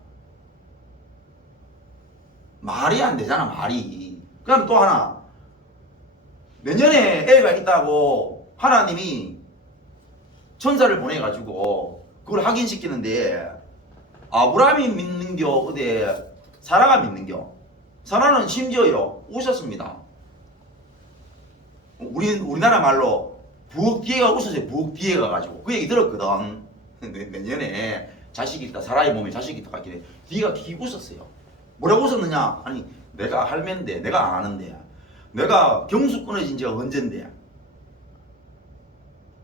말이 안 되잖아. 말이. 그럼 또 하나 내년에 애가 있다고 하나님이 천사를 보내가지고 그걸 확인시키는데 아브라함이 믿는겨 어디 사라가 믿는겨? 사라는 심지어요 웃었습니다. 우리나라 말로 부엌 뒤에가 웃었어요. 부엌 뒤에 가가지고 그 얘기 들었거든. 내년에 자식이 있다. 사라의 몸에 자식이 있다. 뒤가 킥 웃었어요. 뭐라고 웃었느냐? 아니 내가 할매인데 내가 안 아는데 내가 경수 끊어진 지가 언젠데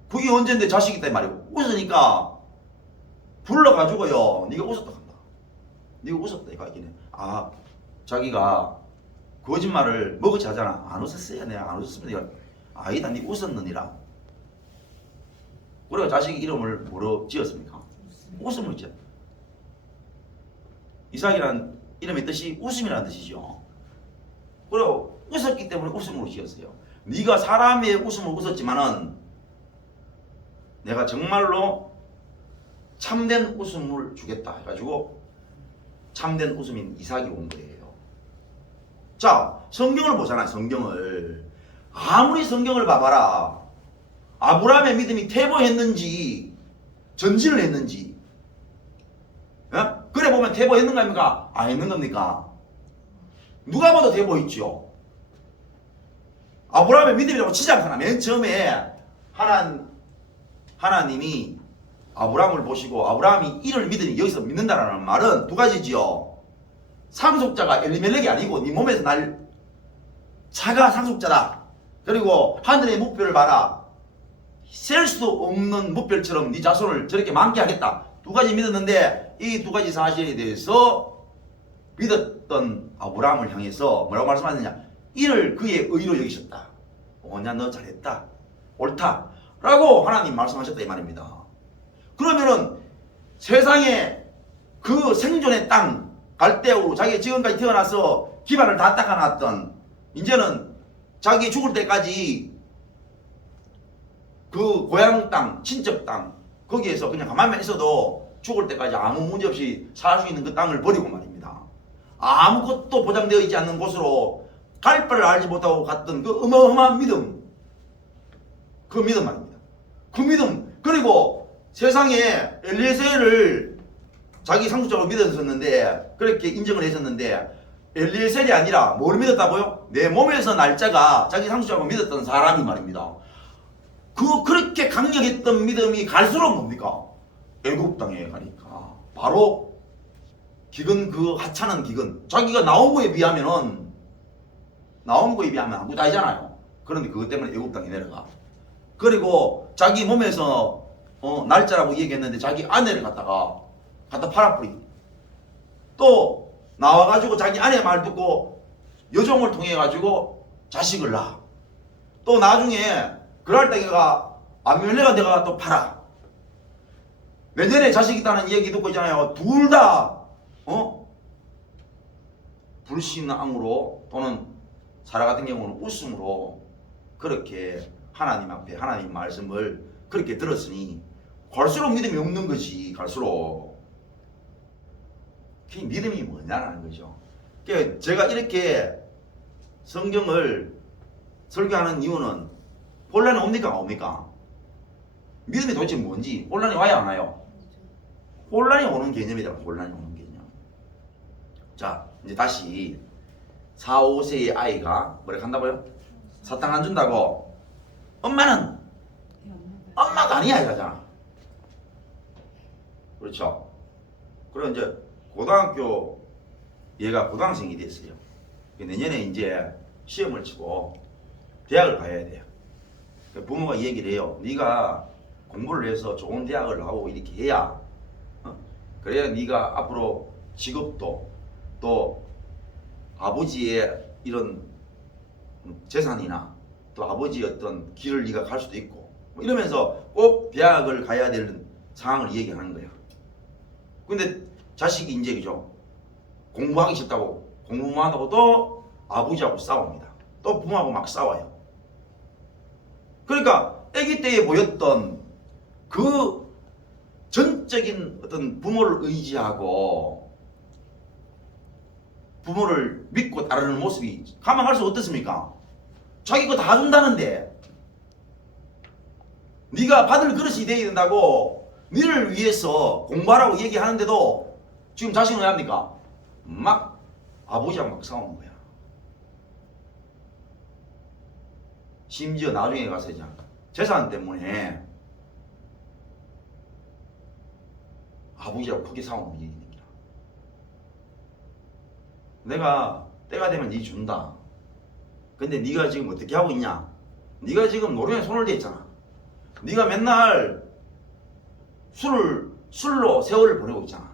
그게 언젠데 자식이 있다 말이고 웃으니까 불러가지고요 네가 웃었다 한다. 네가 웃었다 이거 하기는 아 자기가 거짓말을 먹어치 하잖아. 안 웃었어요. 내가 안 웃었습니다. 아니다 네 웃었느니라. 그래가 자식 이름을 뭐로 지었습니까? 웃음으로 지었다. 이삭이란 이름의 뜻이 웃음이라는 뜻이죠. 그리고 웃었기 때문에 웃음으로 지었어요. 네가 사람의 웃음을 웃었지만은 내가 정말로 참된 웃음을 주겠다 해가지고 참된 웃음인 이삭이 온 거예요. 자, 성경을 보잖아요. 성경을 아무리 성경을 봐봐라. 아브라함의 믿음이 퇴보했는지 전진을 했는지 그래 보면 퇴보했는 겁니까? 안 했는 겁니까? 누가 봐도 퇴보했죠. 아브라함의 믿음이라고 치지 않거나 맨 처음에 하나님이 아브라함을 보시고 아브라함이 이를 믿으니 여기서 믿는다라는 말은 두 가지지요. 상속자가 엘리멜렉이 아니고 네 몸에서 날 자가 상속자다. 그리고 하늘의 목표를 봐라. 셀 수도 없는 목별처럼 네 자손을 저렇게 많게 하겠다. 두 가지 믿었는데 이 두 가지 사실에 대해서 믿었던 아브라함을 향해서 뭐라고 말씀하셨냐? 이를 그의 의로 여기셨다. 뭐냐 너 잘했다. 옳다. 라고 하나님 말씀하셨다 이 말입니다. 그러면은 세상에 그 생존의 땅 갈대우로 자기 지금까지 태어나서 기반을 다 닦아놨던 이제는 자기 죽을 때까지 그 고향 땅, 친척 땅 거기에서 그냥 가만히 있어도 죽을 때까지 아무 문제 없이 살 수 있는 그 땅을 버리고 말입니다. 아무것도 보장되어 있지 않는 곳으로 갈 바를 알지 못하고 갔던 그 어마어마한 믿음, 그 믿음 말입니다. 그 믿음, 그리고 세상에 엘리에셀을 자기 상속자로 믿었었는데 그렇게 인정을 했었는데 엘리에셀이 아니라 뭘 믿었다고요? 내 몸에서 날짜가 자기 상속자로 믿었던 사람이 말입니다. 그렇게 강력했던 믿음이 갈수록 뭡니까? 애굽 땅에 가니까 바로 기근 그 하찮은 기근 자기가 나온 거에 비하면 아무것도 아니잖아요. 그런데 그것 때문에 애굽 땅에 내려가. 그리고 자기 몸에서 날짜라고 얘기했는데 자기 아내를 갖다 팔아버리고 또 나와가지고 자기 아내 말 듣고 여종을 통해 가지고 자식을 낳아. 또 나중에 그럴 때가 아비멜렉가 내가 또 팔아. 내년에 자식 있다는 얘기 듣고 있잖아요. 둘 다 불신앙으로 또는 사라 같은 경우는 웃음으로 그렇게 하나님 앞에 하나님 말씀을 그렇게 들었으니 갈수록 믿음이 없는 거지. 갈수록 그 믿음이 뭐냐라는 거죠. 그러니까 제가 이렇게 성경을 설교하는 이유는 혼란이 옵니까? 옵니까? 믿음이 도대체 뭔지 혼란이 와야 안 와요? 혼란이 오는 개념이다. 혼란이 오는 개념. 자, 이제 다시 4, 5세의 아이가 뭐라 한다고요? 사탕 안 준다고? 엄마는 엄마가 아니야 이거잖아. 그렇죠? 그럼 이제 고등학교 얘가 고등학생이 됐어요. 내년에 이제 시험을 치고 대학을 가야 돼요. 부모가 얘기를 해요. 네가 공부를 해서 좋은 대학을 나오고 이렇게 해야 그래야 네가 앞으로 직업도 또 아버지의 이런 재산이나 또 아버지의 어떤 길을 네가 갈 수도 있고 뭐 이러면서 꼭 대학을 가야 되는 상황을 얘기하는 거야. 근데 자식이 이제 그죠? 공부하기 싫다고 공부만 한다고 또 아버지하고 싸웁니다. 또 부모하고 막 싸워요. 그러니까 아기 때에 보였던 그 전적인 어떤 부모를 의지하고 부모를 믿고 따르는 모습이 가만 갈수 어떻습니까? 자기 거 다 준다는데 네가 받을 그릇이 되어야 된다고 너를 위해서 공부하라고 얘기하는데도 지금 자식은 왜 합니까? 막 아버지랑 막 싸우는 거야. 심지어 나중에 가서 이제 재산 때문에 아버지하고 크게 싸우는 일이니까. 내가 때가 되면 네 준다. 근데 네가 지금 어떻게 하고 있냐? 네가 지금 노름에 손을 댔잖아. 네가 맨날 술로 세월을 보내고 있잖아.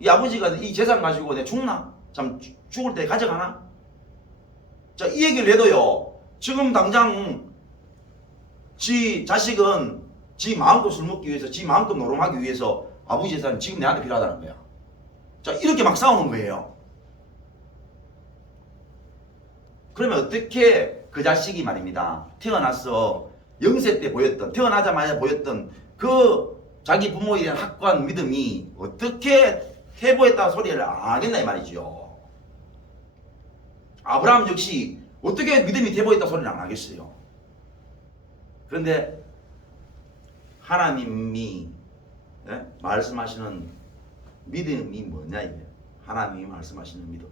이 아버지가 이 재산 가지고 내 죽나? 참 죽을 때 가져가나? 자, 이 얘기를 해도요. 지금 당장 지 자식은 지 마음껏 술 먹기 위해서 지 마음껏 노름하기 위해서 아버지 재산이 지금 내한테 필요하다는 거야. 자, 이렇게 막 싸우는 거예요. 그러면 어떻게 그 자식이 말입니다. 태어나서 영세 때 보였던 태어나자마자 보였던 그 자기 부모에 대한 확고한 믿음이 어떻게 퇴보했다는 소리를 안 하겠나 이 말이죠. 아브라함 역시 어떻게 믿음이 퇴보했다는 소리를 안 하겠어요. 그런데 하나님이 말씀하시는 믿음이 뭐냐 이게. 하나님이 말씀하시는 믿음.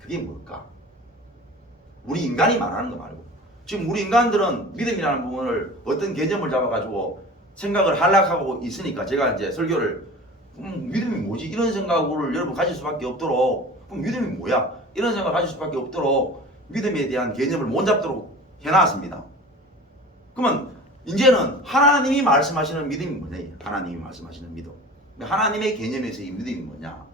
그게 뭘까? 우리 인간이 말하는 거 말고. 지금 우리 인간들은 믿음이라는 부분을 어떤 개념을 잡아가지고 생각을 하락하고 있으니까 제가 이제 설교를 믿음이 뭐지? 이런 생각을 여러분 가질 수밖에 없도록, 그럼 믿음이 뭐야? 이런 생각을 가질 수밖에 없도록 믿음에 대한 개념을 못 잡도록 해놨습니다. 그러면 이제는 하나님이 말씀하시는 믿음이 뭐냐? 하나님이 말씀하시는 믿음. 하나님의 개념에서 이 믿음이 뭐냐?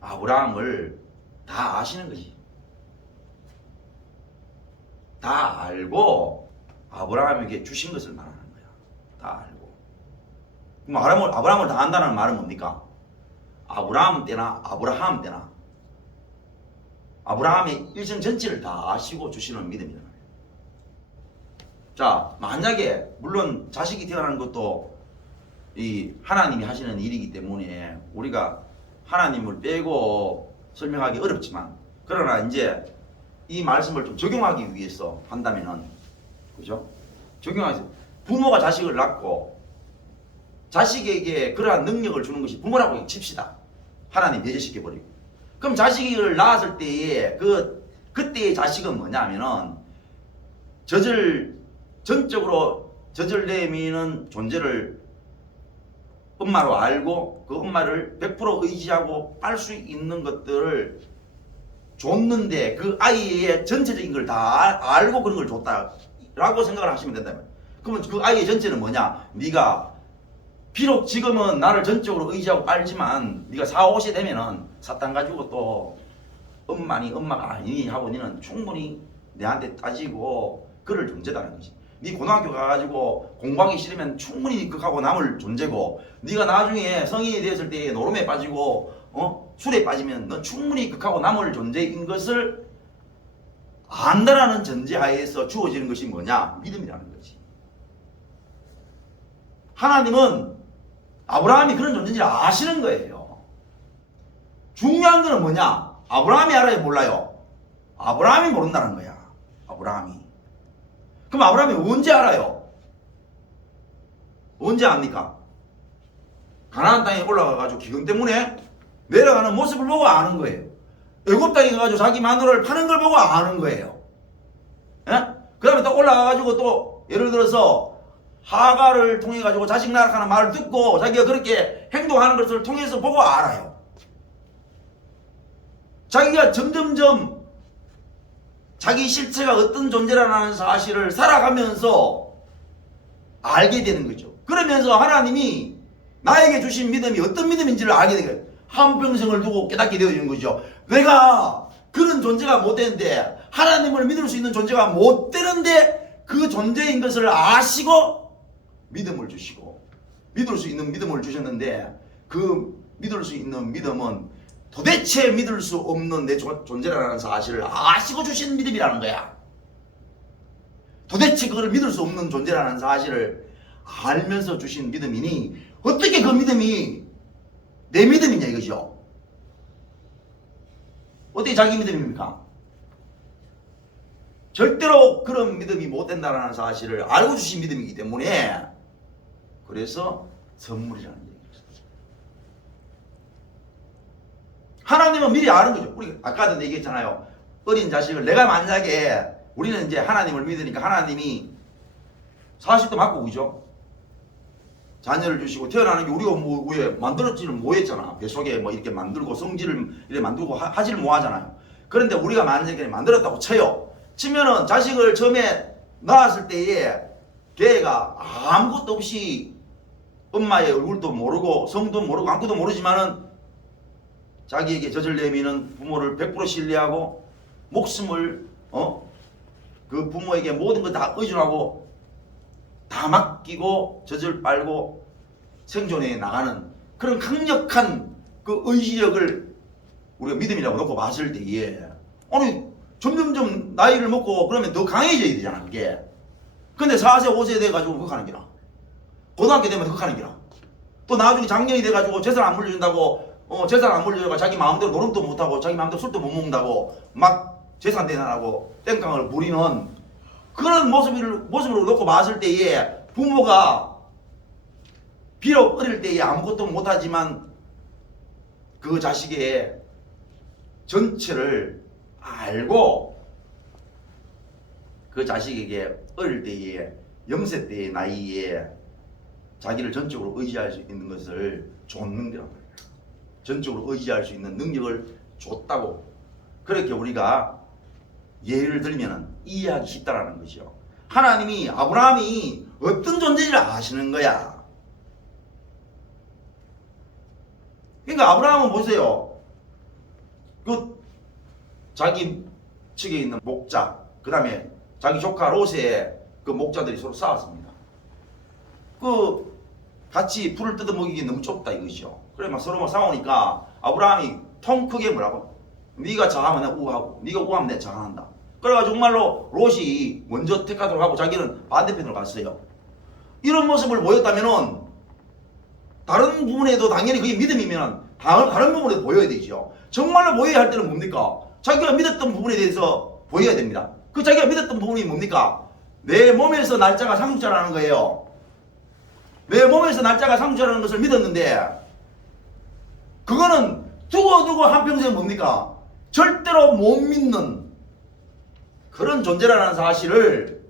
아브라함을 다 아시는 거지. 다 알고 아브라함에게 주신 것을 말하는 거야. 다 알고. 그럼 아브라함을 다 안다는 말은 뭡니까? 아브라함 때나 아브라함의 일생 전체를 다 아시고 주시는 믿음이란 말이에요. 자, 만약에 물론 자식이 태어나는 것도 이 하나님이 하시는 일이기 때문에 우리가 하나님을 빼고 설명하기 어렵지만, 그러나 이제 이 말씀을 좀 적용하기 위해서 한다면은, 그죠? 적용하기 위해서 부모가 자식을 낳고 자식에게 그러한 능력을 주는 것이 부모라고 칩시다. 하나님 배제시켜버리고. 그럼 자식을 낳았을 때에 그때의 자식은 뭐냐면은 전적으로 저절내미는 존재를 엄마로 알고 그 엄마를 100% 의지하고 빨 수 있는 것들을 줬는데 그 아이의 전체적인 걸 다 알고 그런 걸 줬다라고 생각을 하시면 된다면, 그러면 그 아이의 전체는 뭐냐? 네가 비록 지금은 나를 전적으로 의지하고 알지만 네가 4, 5세 되면은 사탕 가지고 또 엄마가 아니니 하고 너는 충분히 내한테 따지고 그럴 존재다는 거지. 네 고등학교 가가지고 공부하기 싫으면 충분히 극하고 남을 존재고, 네가 나중에 성인이 되었을 때 노름에 빠지고 술에 빠지면 넌 충분히 극하고 남을 존재인 것을 안다라는 전제하에서 주어지는 것이 뭐냐? 믿음이라는 거지. 하나님은 아브라함이 그런 존재인지 아시는 거예요. 중요한 거는 뭐냐? 아브라함이 알아요, 몰라요? 아브라함이 모른다는 거야. 아브라함이. 그럼 아브라함이 언제 알아요? 언제 압니까? 가나안 땅에 올라가가지고 기근 때문에 내려가는 모습을 보고 아는 거예요. 애굽 땅에 가가지고 자기 마누라를 파는 걸 보고 아는 거예요. 예? 그 다음에 또 올라가가지고 또 예를 들어서 하가를 통해 가지고 자식 낳으라는 말을 듣고 자기가 그렇게 행동하는 것을 통해서 보고 알아요. 자기가 점점점 자기 실체가 어떤 존재라는 사실을 살아가면서 알게 되는 거죠. 그러면서 하나님이 나에게 주신 믿음이 어떤 믿음인지를 알게 되는 거예요. 한평생을 두고 깨닫게 되어지는 거죠. 내가 그런 존재가 못 되는데, 하나님을 믿을 수 있는 존재가 못 되는데 그 존재인 것을 아시고 믿음을 주시고, 믿을 수 있는 믿음을 주셨는데 그 믿을 수 있는 믿음은 도대체 믿을 수 없는 내 존재라는 사실을 아시고 주신 믿음이라는 거야. 도대체 그걸 믿을 수 없는 존재라는 사실을 알면서 주신 믿음이니 어떻게 그 믿음이 내 믿음이냐 이거죠. 어떻게 자기 믿음입니까? 절대로 그런 믿음이 못 된다는 사실을 알고 주신 믿음이기 때문에, 그래서 선물이라는 얘기죠. 하나님은 미리 아는 거죠. 우리 아까도 얘기했잖아요. 어린 자식을 내가 만약에, 우리는 이제 하나님을 믿으니까 하나님이 40도 맞고, 그죠? 자녀를 주시고 태어나는 게 우리가 뭐 왜 만들었지는 뭐했잖아. 뱃속에 뭐 이렇게 만들고 성질을 이렇게 만들고 하지를 뭐 하잖아요. 그런데 우리가 만약에 만들었다고 쳐요. 치면은 자식을 처음에 낳았을 때에 걔가 아무것도 없이 엄마의 얼굴도 모르고 성도 모르고 아무것도 모르지만은 자기에게 젖을 내미는 부모를 100% 신뢰하고 목숨을 그 부모에게 모든 걸 다 의존하고 다 맡기고 젖을 빨고 생존해 나가는 그런 강력한 그 의지력을 우리가 믿음이라고 놓고 봤을 때에, 아니 점점점 나이를 먹고 그러면 더 강해져야 되잖아 그게. 근데 4세 5세 돼가지고 그거 하는 기라, 고등학교 되면 그거 하는 기라, 또 나중에 장년이 돼가지고 재산 안 물려준다고 재산 안 물려줘가 자기 마음대로 노름도 못하고 자기 마음대로 술도 못 먹는다고 막 재산 대난하고 땡깡을 부리는 그런 모습으로 놓고 봤을 때에 부모가 비록 어릴 때에 아무것도 못하지만 그 자식의 전체를 알고 그 자식에게 어릴 때에 0세 때의 나이에 자기를 전적으로 의지할 수 있는 것을 줬는 거란 말이야. 전적으로 의지할 수 있는 능력을 줬다고. 그렇게 우리가 예를 들면 이해하기 쉽다라는 거죠. 하나님이 아브라함이 어떤 존재인지를 아시는 거야. 그러니까 아브라함은 보세요. 그 자기 측에 있는 목자, 그 다음에 자기 조카 롯의 그 목자들이 서로 싸웠습니다. 그 같이 불을 뜯어먹이기 너무 좁다 이거죠. 그래 막 서로 막 싸우니까 아브라함이 통 크게 뭐라고? 네가 자하면 내가 우하고, 네가 우하면 내가 자한다. 그래가지고 정말로 롯이 먼저 택하도록 하고 자기는 반대편으로 갔어요. 이런 모습을 보였다면은 다른 부분에도 당연히 그게 믿음이면 다른 부분에도 보여야 되죠. 정말로 보여야 할 때는 뭡니까? 자기가 믿었던 부분에 대해서 보여야 됩니다. 그 자기가 믿었던 부분이 뭡니까? 내 몸에서 날짜가 상속자라는 거예요. 내 몸에서 날짜가 상속자라는 것을 믿었는데 그거는 두고두고 한평생 뭡니까? 절대로 못 믿는 그런 존재라는 사실을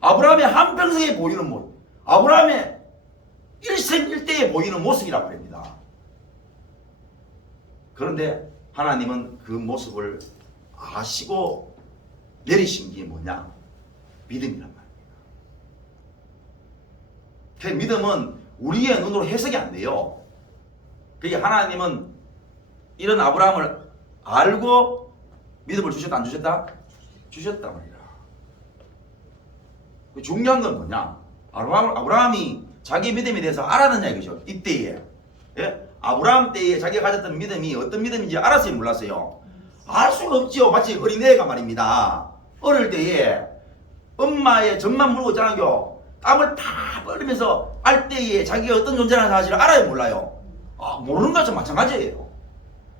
아브라함의 한평생에 보이는 모습, 아브라함의 일생일대에 보이는 모습이란 말입니다. 그런데 하나님은 그 모습을 아시고 내리신 게 뭐냐? 믿음이란 말입니다. 그 믿음은 우리의 눈으로 해석이 안 돼요. 그게 하나님은 이런 아브라함을 알고 믿음을 주셨다 안 주셨다? 주셨단 말이야. 중요한 건 뭐냐? 아브라함이 자기 믿음에 대해서 알았느냐 이거죠. 이때에. 예? 아브라함 때에 자기가 가졌던 믿음이 어떤 믿음인지 알았어요 몰랐어요? 알 수가 없지요. 마치 어린애가 말입니다. 어릴 때에 엄마의 젖만 물고 자라겨 땀을 다 흘리면서 알 때에 자기가 어떤 존재라는 사실을 알아요 몰라요? 모르는 것처럼 마찬가지예요.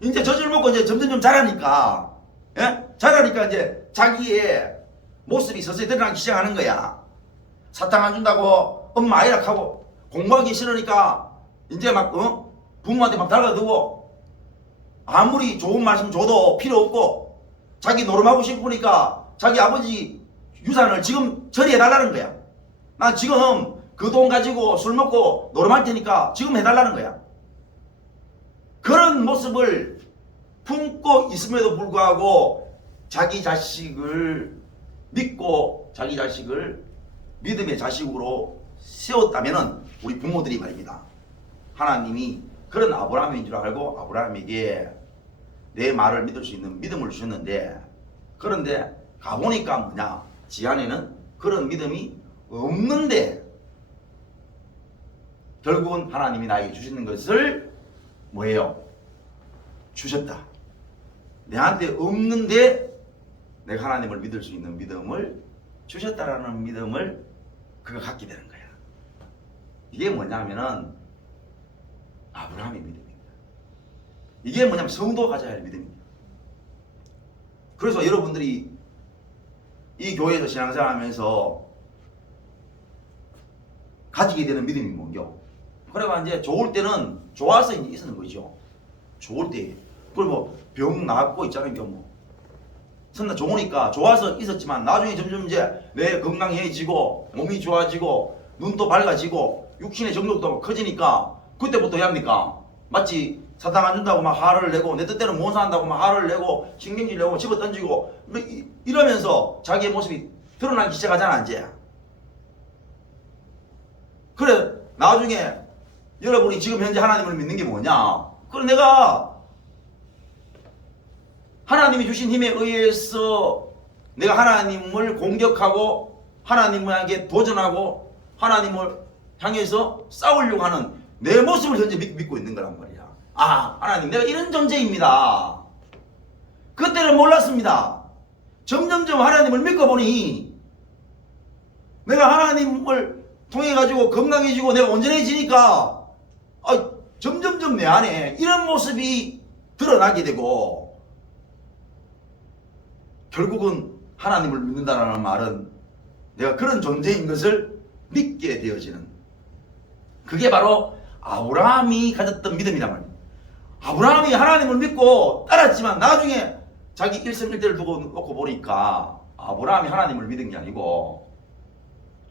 이제 젖을 먹고 이제 점점 자라니까, 예? 자라니까 이제 자기의 모습이 서서히 드러나기 시작하는 거야. 사탕 안 준다고 엄마 아이락하고 공부하기 싫으니까 이제 막 부모한테 막 달라들고 아무리 좋은 말씀 줘도 필요 없고 자기 노름하고 싶으니까 자기 아버지 유산을 지금 처리해달라는 거야. 나 지금 그 돈 가지고 술 먹고 노름할 테니까 지금 해달라는 거야. 그런 모습을 품고 있음에도 불구하고 자기 자식을 믿고 자기 자식을 믿음의 자식으로 세웠다면은 우리 부모들이 말입니다. 하나님이 그런 아브라함인 줄 알고 아브라함에게 내 말을 믿을 수 있는 믿음을 주셨는데 그런데 가보니까 뭐냐? 지 안에는 그런 믿음이 없는데 결국은 하나님이 나에게 주시는 것을 뭐예요? 주셨다. 내한테 없는데 내가 하나님을 믿을 수 있는 믿음을 주셨다라는 믿음을 그가 갖게 되는 거야. 이게 뭐냐면은 아브라함의 믿음입니다. 이게 뭐냐면 성도가 가져야 할 믿음입니다. 그래서 여러분들이 이 교회에서 신앙생활 하면서 가지게 되는 믿음이 뭔겨? 그래가 이제 좋을 때는 좋아서 이제 있는 거죠. 좋을 때. 그리고 뭐 병 낫고 있잖아요, 뭐. 선나 좋으니까 좋아서 있었지만 나중에 점점 이제 내 건강해지고 몸이 좋아지고 눈도 밝아지고 육신의 정력도 커지니까 그때부터 해야 합니까? 마치 사탕 안 준다고 막 화를 내고 내 뜻대로 못 산다고 막 화를 내고 신경질 내고 집어 던지고 이러면서 자기의 모습이 드러나기 시작하잖아 이제. 그래 나중에 여러분이 지금 현재 하나님을 믿는 게 뭐냐? 그래 내가 하나님이 주신 힘에 의해서 내가 하나님을 공격하고 하나님에게 도전하고 하나님을 향해서 싸우려고 하는 내 모습을 현재 믿고 있는 거란 말이야. 하나님 내가 이런 존재입니다. 그때는 몰랐습니다. 점점점 하나님을 믿고 보니 내가 하나님을 통해 가지고 건강해지고 내가 온전해지니까 점점점 내 안에 이런 모습이 드러나게 되고 결국은 하나님을 믿는다는 말은 내가 그런 존재인 것을 믿게 되어지는 그게 바로 아브라함이 가졌던 믿음이란 말이에요. 아브라함이 하나님을 믿고 따랐지만 나중에 자기 일생일대를 두고 놓고 보니까 아브라함이 하나님을 믿은 게 아니고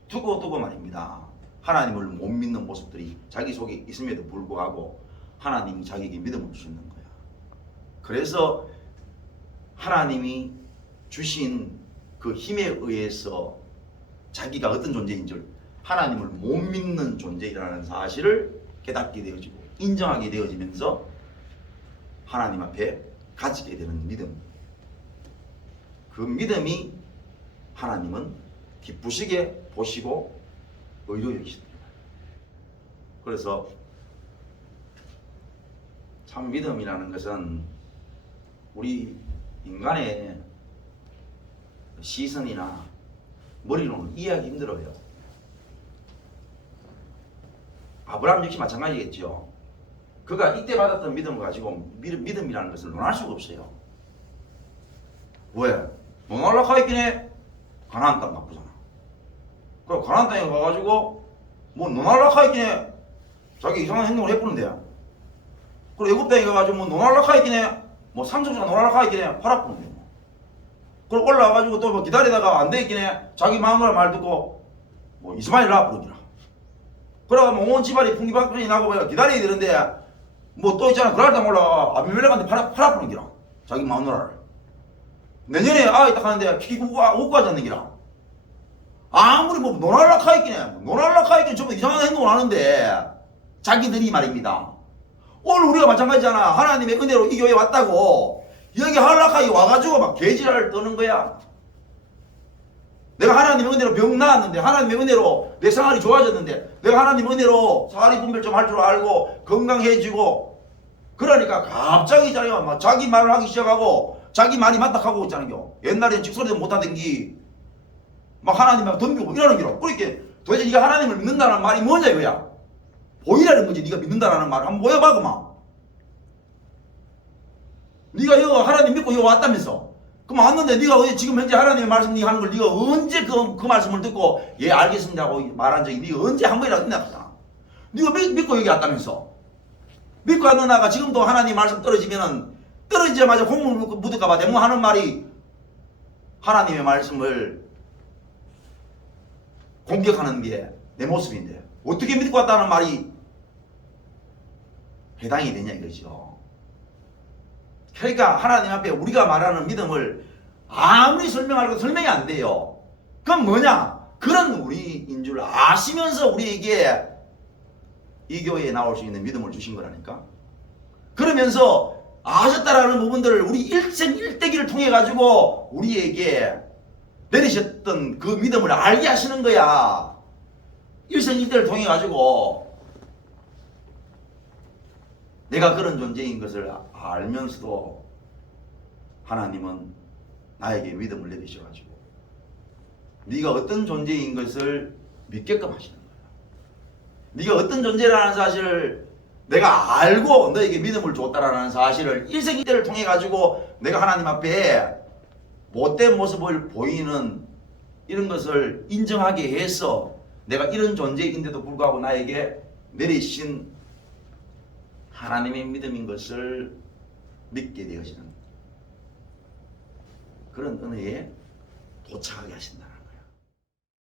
두고 말입니다. 하나님을 못 믿는 모습들이 자기 속에 있음에도 불구하고 하나님이 자기에게 믿음을 주시는 거야. 그래서 하나님이 주신 그 힘에 의해서 자기가 어떤 존재인 줄, 하나님을 못 믿는 존재이라는 사실을 깨닫게 되어지고 인정하게 되어지면서 하나님 앞에 가지게 되는 믿음. 그 믿음이 하나님은 기쁘시게 보시고 의로 여기십니다. 그래서 참 믿음이라는 것은 우리 인간의 시선이나 머리로는 이해하기 힘들어요. 아브라함 역시 마찬가지겠죠. 그가 이때 받았던 믿음을 가지고 믿음이라는 것을 논할 수가 없어요. 왜? 논하려고 하겠긴 가나안 땅 나쁘잖아. 그럼 가나안 땅에 가가지고 뭐 논하려고 하겠긴 자기 이상한 행동을 해보는데, 그리고 애굽 땅에 가가지고 뭐 논하려고 하겠긴 뭐 3주간 논하려고 하겠긴 팔아보는데, 그리고 올라와가지고 또 뭐 기다리다가 안 되겠긴 자기 마음으로 말 듣고 뭐 이스마엘라 부르기라. 그러가 뭐 온 집안이 풍기박순이 나고 기다려야 되는데 뭐 또 있잖아. 그럴 때 올라가 아비멜렉한테 팔아보는 기라. 자기 마누라를. 내년에 아이 딱 하는데 웃고 하지 않는 기라. 아무리 뭐 노날락 하이kin 전부 이상한 행동을 하는데 자기들이 말입니다. 오늘 우리가 마찬가지잖아. 하나님의 은혜로 이 교회에 왔다고 여기 한락하게 와가지고 막 개지랄을 떠는 거야. 내가 하나님의 은혜로 병 나았는데, 하나님의 은혜로 내 생활이 좋아졌는데, 내가 하나님의 은혜로 사리 분별 좀 할 줄 알고 건강해지고, 그러니까 갑자기 막 자기 말을 하기 시작하고 자기 말이 맞다 하고 있잖아요. 옛날엔 직소리도 못하던 기 막 하나님 막 덤비고 이러는 기로. 그렇게 도대체 네가 하나님을 믿는다는 말이 뭐냐 이거야. 보이라는 거지. 네가 믿는다는 말을 한번 모여봐 그만. 네가 여기 하나님 믿고 여기 왔다면서. 그럼 왔는데 네가 지금 현재 하나님의 말씀 네가 하는 걸 네가 언제 그 말씀을 듣고 예 알겠습니다 하고 말한 적이 네가 언제 한 번이라도 있나 보다. 네가 믿고 여기 왔다면서. 믿고 왔는 나가 지금도 하나님 말씀 떨어지면은 떨어지자마자 콧물 묻을까봐 대모 하는 말이 하나님의 말씀을 공격하는 게 내 모습인데 어떻게 믿고 왔다는 말이 해당이 되냐 이거죠. 그러니까 하나님 앞에 우리가 말하는 믿음을 아무리 설명하려고 설명이 안 돼요. 그건 뭐냐? 그런 우리인 줄 아시면서 우리에게 이 교회에 나올 수 있는 믿음을 주신 거라니까. 그러면서 아셨다라는 부분들을 우리 일생일대기를 통해 가지고 우리에게 내리셨던 그 믿음을 알게 하시는 거야. 일생일대를 통해 가지고 내가 그런 존재인 것을 알면서도 하나님은 나에게 믿음을 내리셔가지고 네가 어떤 존재인 것을 믿게끔 하시는 거야. 네가 어떤 존재라는 사실을 내가 알고 너에게 믿음을 줬다라는 사실을 일생일대를 통해 가지고 내가 하나님 앞에 못된 모습을 보이는 이런 것을 인정하게 해서 내가 이런 존재인데도 불구하고 나에게 내리신 하나님의 믿음인 것을 믿게 되어지는 그런 은혜에 도착하게 하신다.